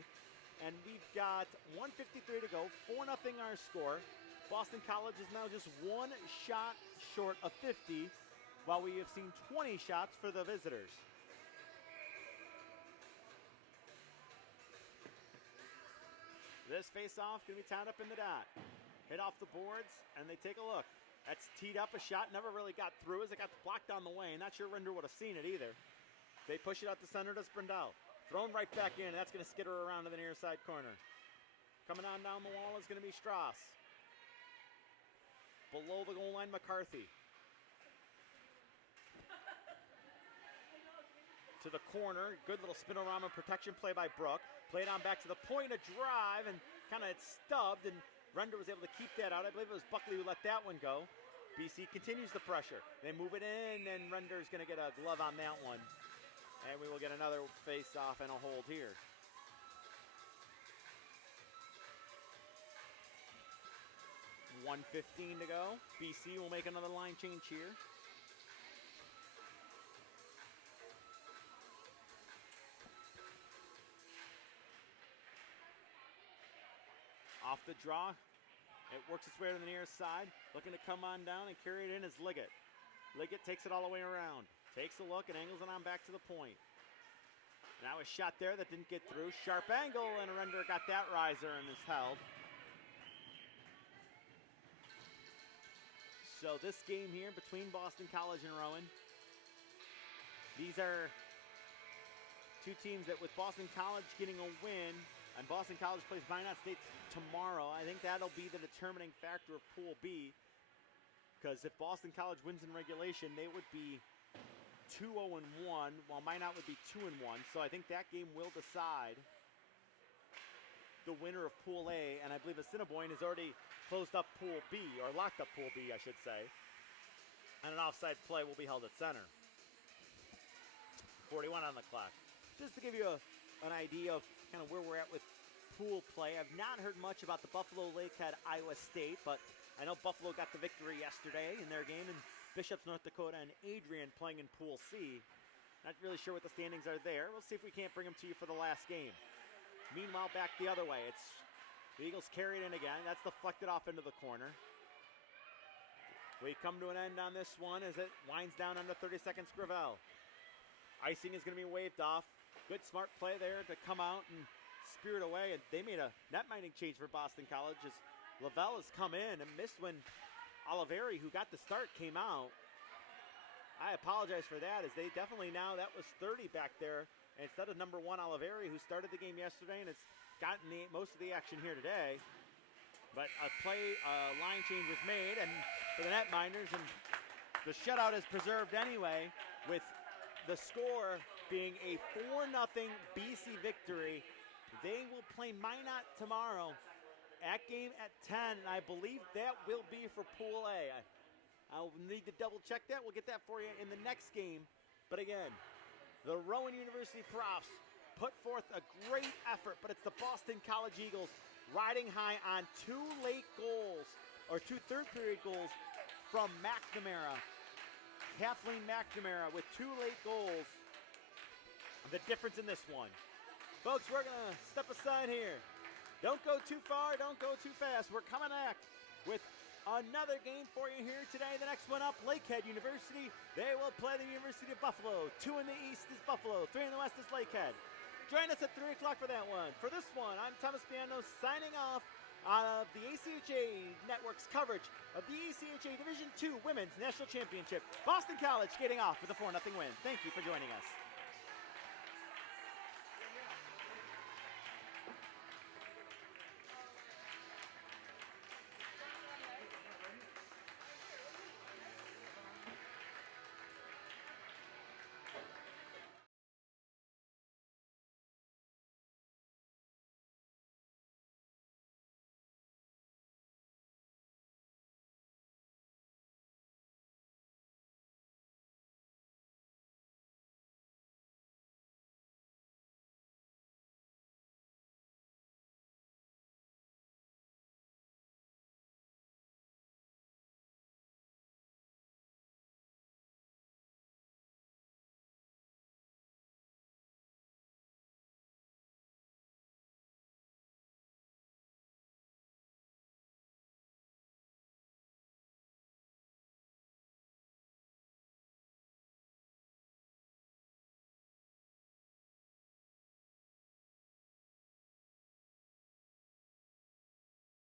and we've got 1:53 to go, 4-0 our score. Boston College is now just 1 shot short of 50, while we have seen 20 shots for the visitors. This face-off going to be tied up in the dot. Hit off the boards, and they take a look. That's teed up a shot, never really got through as it got blocked on the way. Not sure Render would have seen it either. They push it out the center to Brindell. Thrown right back in, and that's going to skitter around to the near side corner. Coming on down the wall is going to be Strauss. Below the goal line, McCarthy. To the corner, good little spinorama protection play by Brooke. Played on back to the point, a drive, and kind of stubbed, and Render was able to keep that out. I believe it was Buckley who let that one go. BC continues the pressure. They move it in, and Render's going to get a glove on that one. And we will get another face-off and a hold here. .1:15 to go. BC will make another line change here. Off the draw, it works its way to the near side. Looking to come on down and carry it in is Liggett. Liggett takes it all the way around. Takes a look and angles it on back to the point. Now a shot there that didn't get through. Sharp angle, and Render got that riser and is held. So this game here between Boston College and Rowan. These are two teams that with Boston College getting a win, and Boston College plays Minot State tomorrow, I think that'll be the determining factor of Pool B. Because if Boston College wins in regulation, they would be 2-0-1, while Minot would be 2-1. So I think that game will decide the winner of Pool A, and I believe Assiniboine has already closed up Pool B, or locked up Pool B, I should say. And an offside play will be held at center. 41 on the clock. Just to give you an idea of kind of where we're at with pool play, I've not heard much about the Buffalo Lakehead Iowa State, but I know Buffalo got the victory yesterday in their game, and Bishops, North Dakota, and Adrian playing in Pool C. Not really sure what the standings are there. We'll see if we can't bring them to you for the last game. Meanwhile, back the other way. It's the Eagles carry it in again. That's deflected off into the corner. We come to an end on this one as it winds down under 30 seconds. Gravel. Icing is going to be waved off. Good smart play there to come out and spear it away. And they made a net-minding change for Boston College as Lavelle has come in and missed when Oliveri, who got the start, came out. I apologize for that, as they definitely now, that was 30 back there. And instead of number 1, Oliveri, who started the game yesterday and has gotten most of the action here today. But a line change was made and for the netminders, and the shutout is preserved anyway, with the score being a 4-0 BC victory. They will play Minot tomorrow at game at 10, and I believe that will be for Pool A. I'll need to double check that. We'll get that for you in the next game. But again, the Rowan University Profs put forth a great effort, but it's the Boston College Eagles riding high on 2 late goals, or 2 third-period goals from McNamara. Kathleen McNamara with 2 late goals. The difference in this one. Folks, we're going to step aside here. Don't go too far, don't go too fast. We're coming back with another game for you here today. The next one up, Lakehead University. They will play the University of Buffalo. 2 in the east is Buffalo, 3 in the west is Lakehead. Join us at 3 o'clock for that one. For this one, I'm Thomas Piano signing off of the ACHA Network's coverage of the ACHA Division II Women's National Championship. Boston College getting off with a 4-0 win. Thank you for joining us.